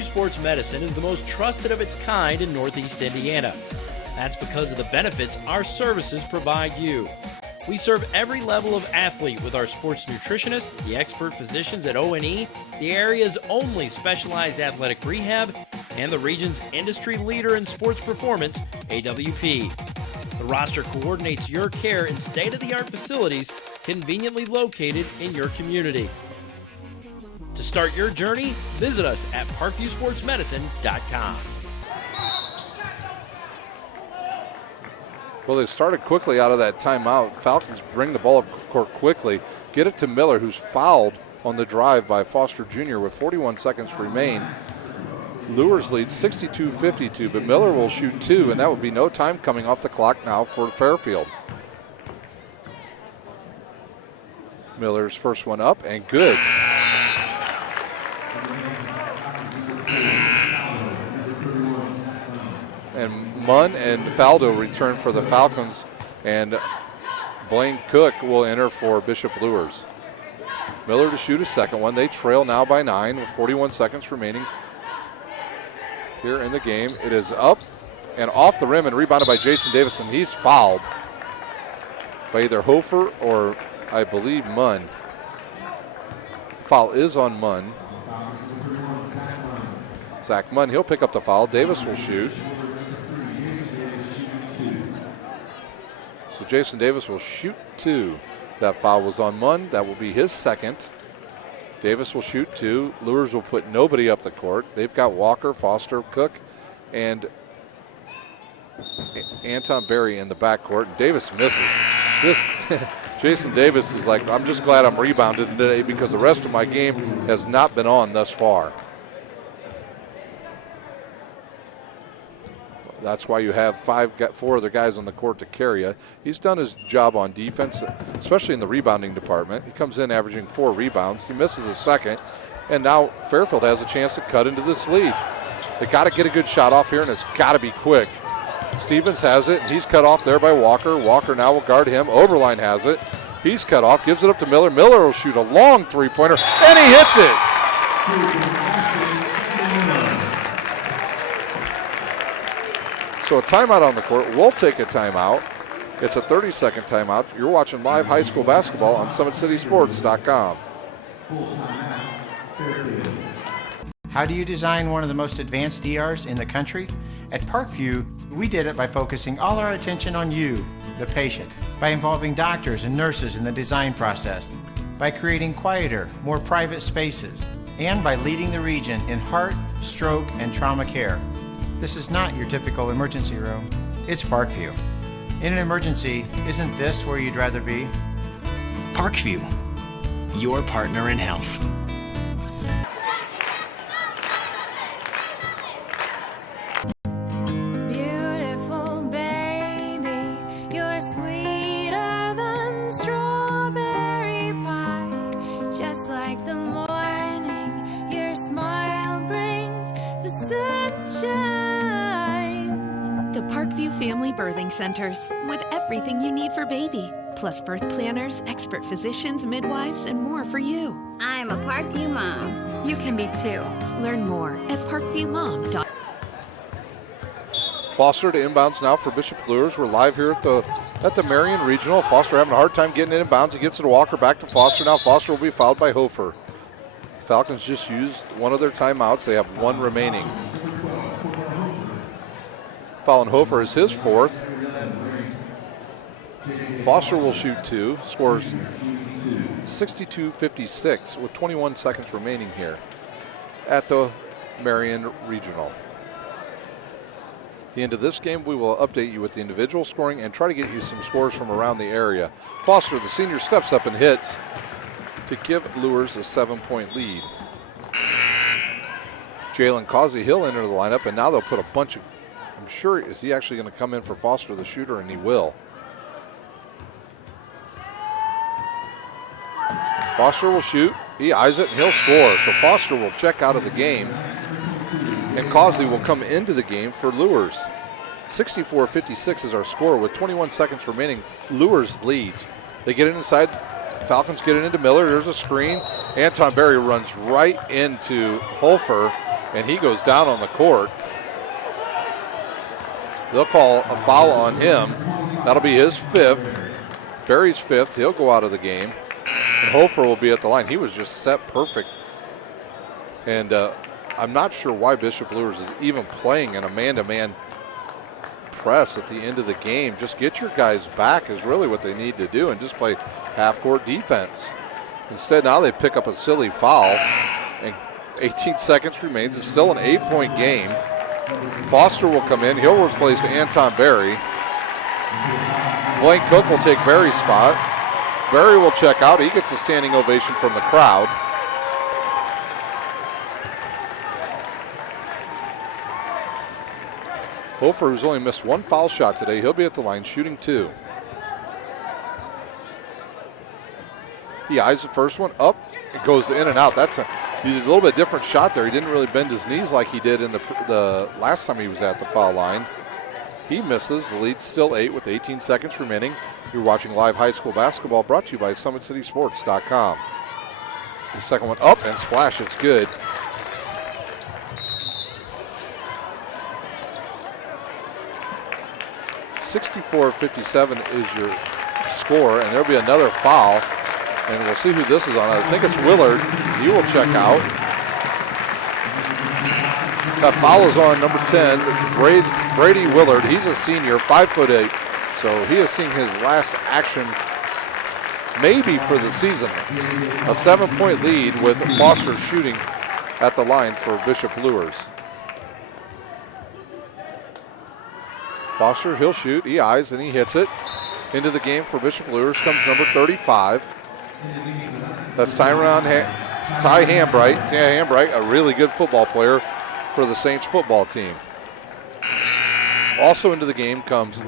Sports medicine is the most trusted of its kind in Northeast Indiana. That's because of the benefits our services provide you. We serve every level of athlete with our sports nutritionists, the expert physicians at O&E, the area's only specialized athletic rehab, and the region's industry leader in sports performance, AWP. The roster coordinates your care in state-of-the-art facilities conveniently located in your community. To start your journey, visit us at parkviewsportsmedicine.com. Well, they started quickly out of that timeout. Falcons bring the ball up court quickly, get it to Miller, who's fouled on the drive by Foster Jr. with 41 seconds remain. Luers leads 62-52, but Miller will shoot two, and that would be no time coming off the clock now for Fairfield. Miller's first one up and good. And Munn and Faldo return for the Falcons, and Blaine Cook will enter for Bishop Luers. Miller to shoot a second one. They trail now by 9 with 41 seconds remaining here in the game. It is up and off the rim and rebounded by Jason Davis, and he's fouled by either Hofer or, I believe, Munn. Foul is on Munn. Zach Munn, he'll pick up the foul. Davis will shoot. So Jason Davis will shoot two. That foul was on Munn. That will be his second. Davis will shoot two. Luers will put nobody up the court. They've got Walker, Foster, Cook, and Anton Berry in the backcourt. Davis misses. This Jason Davis is like, I'm just glad I'm rebounded today because the rest of my game has not been on thus far. That's why you have four other guys on the court to carry you. He's done his job on defense, especially in the rebounding department. He comes in averaging 4 rebounds. He misses a second, and now Fairfield has a chance to cut into this lead. They got to get a good shot off here, and it's got to be quick. Stevens has it, and he's cut off there by Walker. Walker now will guard him. Oberline has it. He's cut off, gives it up to Miller. Miller will shoot a long three-pointer, and he hits it. So a timeout on the court. We'll take a timeout. It's a 30-second timeout. You're watching live high school basketball on SummitCitySports.com. How do you design one of the most advanced ERs in the country? At Parkview, we did it by focusing all our attention on you, the patient, by involving doctors and nurses in the design process, by creating quieter, more private spaces, and by leading the region in heart, stroke, and trauma care. This is not your typical emergency room. It's Parkview. In an emergency, isn't this where you'd rather be? Parkview, your partner in health. Beautiful baby, you're sweeter than strawberry pie. Just like the morning, your smile brings the sunshine. The Parkview Family Birthing Centers, with everything you need for baby, plus birth planners, expert physicians, midwives, and more for you. I'm a Parkview mom. You can be too. Learn more at parkviewmom.com. Foster to inbounds now for Bishop Luers. We're live here at the Marion Regional. Foster having a hard time getting it inbounds. He gets it to Walker, back to Foster. Now Foster will be fouled by Hofer. Falcons just used one of their timeouts. They have one remaining. Fouling Hofer is his fourth. Foster will shoot two. Scores 62-56 with 21 seconds remaining here at the Marion Regional. At the end of this game, we will update you with the individual scoring and try to get you some scores from around the area. Foster, the senior, steps up and hits to give Luers a 7-point lead. Jalen Causey Hill entered the lineup, and now they'll put a bunch of, I'm sure, is he actually going to come in for Foster, the shooter? And he will. Foster will shoot, he eyes it, and he'll score. So Foster will check out of the game, and Causey will come into the game for Luers. 64-56 is our score with 21 seconds remaining. Luers leads. They get it inside. Falcons get it into Miller. There's a screen. Anton Berry runs right into Hofer, and he goes down on the court. They'll call a foul on him. That'll be his fifth. Berry's fifth. He'll go out of the game. And Hofer will be at the line. He was just set perfect. And I'm not sure why Bishop Luers is even playing an a man-to-man press at the end of the game. Just get your guys back is really what they need to do and just play half-court defense. Instead, now they pick up a silly foul, and 18 seconds remains. It's still an 8-point game. Foster will come in. He'll replace Anton Berry. Blaine Cook will take Berry's spot. Berry will check out. He gets a standing ovation from the crowd. Hofer, who's only missed one foul shot today, he'll be at the line shooting two. He eyes the first one up. It goes in and out. He did a little bit different shot there. He didn't really bend his knees like he did in the last time he was at the foul line. He misses. The lead's still 8 with 18 seconds remaining. You're watching live high school basketball brought to you by SummitCitySports.com. The second one up and splash. It's good. .64-57 is your score, and there'll be another foul. And we'll see who this is on. I think it's Willard. He will check out. That foul is on number 10, Brady Willard. He's a senior, 5'8". So he is seeing his last action maybe for the season. A 7-point lead with Foster shooting at the line for Bishop Luers. Foster, he'll shoot. He eyes and he hits it. Into the game for Bishop Luers comes number 35. That's Ty Hambright. Ty Hambright, a really good football player for the Saints football team. Also into the game comes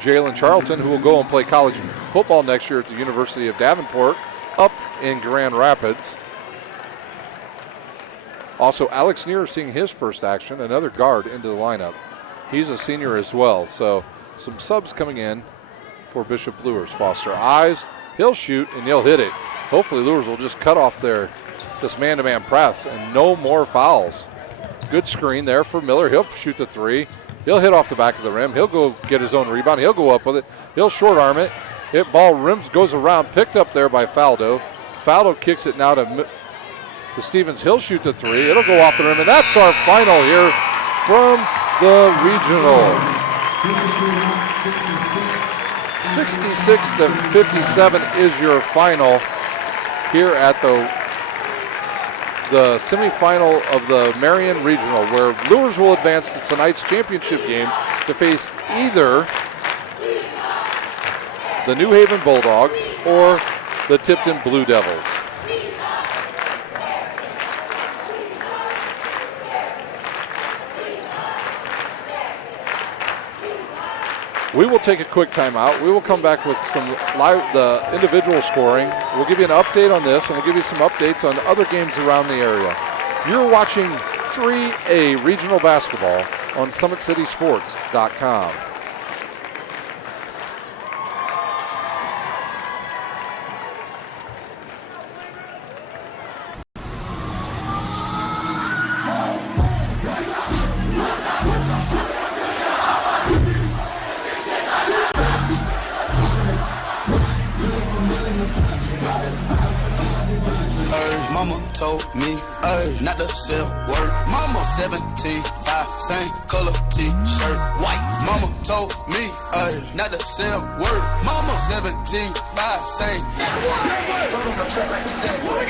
Jalen Charlton, who will go and play college football next year at the University of Davenport up in Grand Rapids. Also, Alex Neer seeing his first action, another guard into the lineup. He's a senior as well, so some subs coming in for Bishop Luers. Foster eyes, he'll shoot, and he'll hit it. Hopefully Luers will just cut off this man-to-man press and no more fouls. Good screen there for Miller. He'll shoot the three. He'll hit off the back of the rim. He'll go get his own rebound. He'll go up with it. He'll short arm it. Hit ball rims, goes around, picked up there by Faldo. Faldo kicks it now to Stevens. He'll shoot the three. It'll go off the rim, and that's our final here from the regional. 66-57 is your final here at the the semifinal of the Marion Regional, where Luers will advance to tonight's championship game to face either the New Haven Bulldogs or the Tipton Blue Devils. We will take a quick timeout. We will come back with some the individual scoring. We'll give you an update on this, and we'll give you some updates on other games around the area. You're watching 3A Regional Basketball on SummitCitySports.com. Mama told me, not to sell word. Mama 17, 5, same color t-shirt, white. Mama told me, not to sell word. Mama 17, 5, same. Foot on the track like a Segway.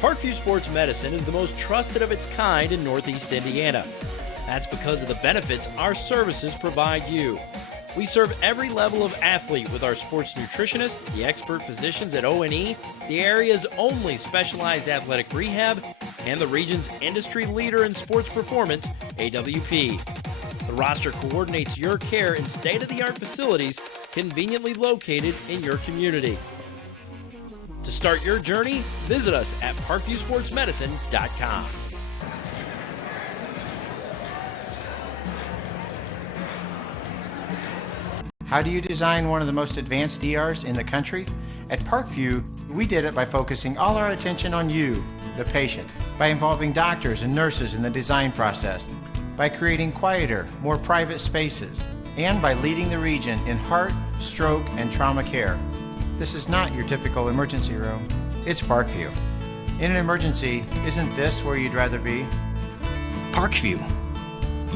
Parkview Sports Medicine is the most trusted of its kind in Northeast Indiana. That's because of the benefits our services provide you. We serve every level of athlete with our sports nutritionists, the expert physicians at O&E, the area's only specialized athletic rehab, and the region's industry leader in sports performance, AWP. The roster coordinates your care in state-of-the-art facilities conveniently located in your community. To start your journey, visit us at parkviewsportsmedicine.com. How do you design one of the most advanced ERs in the country? At Parkview, we did it by focusing all our attention on you, the patient, by involving doctors and nurses in the design process, by creating quieter, more private spaces, and by leading the region in heart, stroke, and trauma care. This is not your typical emergency room. It's Parkview. In an emergency, isn't this where you'd rather be? Parkview,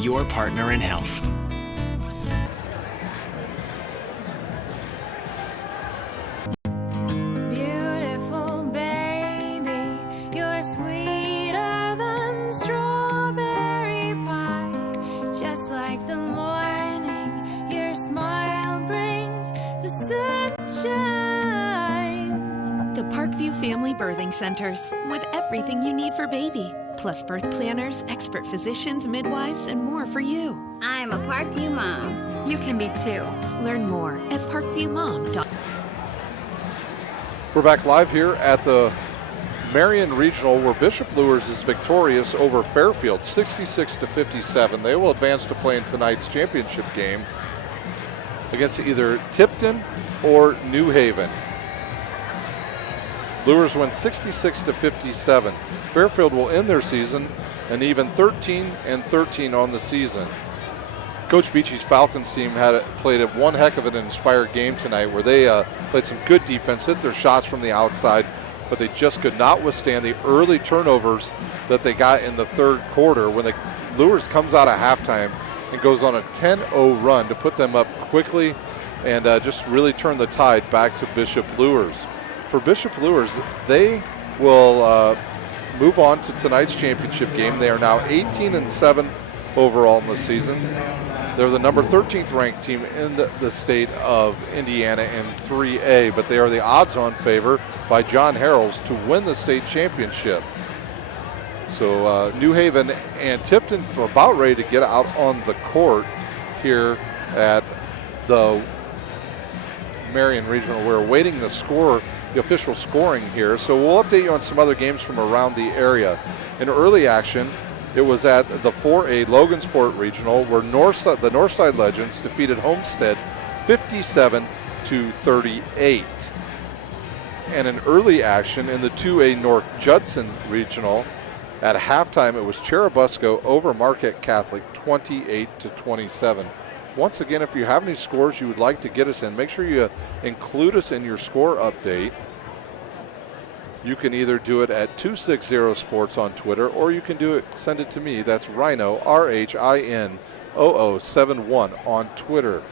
your partner in health. Beautiful baby, you're sweeter than strawberry pie. Just like the morning, your smile brings the sunshine. The Parkview Family Birthing Centers, with everything you need for baby, plus birth planners, expert physicians, midwives, and more for you. I'm a Parkview mom. You can be too. Learn more at parkviewmom.com. We're back live here at the Marion Regional, where Bishop Luers is victorious over Fairfield, 66-57. They will advance to play in tonight's championship game against either Tipton or New Haven. Luers win 66-57. Fairfield will end their season an even 13-13 on the season. Coach Beachy's Falcons team played one heck of an inspired game tonight, where they played some good defense, hit their shots from the outside, but they just could not withstand the early turnovers that they got in the third quarter when the Luers comes out of halftime and goes on a 10-0 run to put them up quickly and just really turn the tide back to Bishop Luers. For Bishop Luers, they will move on to tonight's championship game. They are now 18-7 overall in the season. They're the number 13th ranked team in the state of Indiana in 3A, but they are the odds-on favor by John Harrells to win the state championship. So New Haven and Tipton are about ready to get out on the court here at the Marion Regional. We're awaiting the official scoring here. So we'll update you on some other games from around the area. In early action, it was at the 4A Logansport Regional, where the Northside Legends defeated Homestead 57-38. And in early action in the 2A North Judson Regional, at halftime it was Cherubusco over Marquette Catholic 28-27. Once again, if you have any scores you would like to get us in, make sure you include us in your score update. You can either do it at 260 Sports on Twitter, or you can send it to me. That's Rhino, RHINOO71 on Twitter.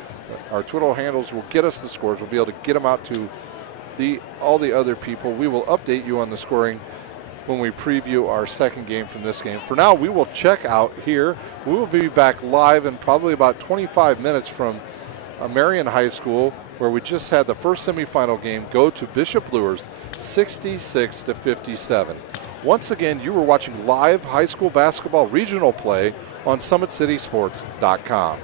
Our Twitter handles will get us the scores. We'll be able to get them out to all the other people. We will update you on the scoring when we preview our second game from this game. For now, we will check out here. We will be back live in probably about 25 minutes from Marion High School, where we just had the first semifinal game go to Bishop Luers 66-57. Once again, you were watching live high school basketball regional play on SummitCitySports.com.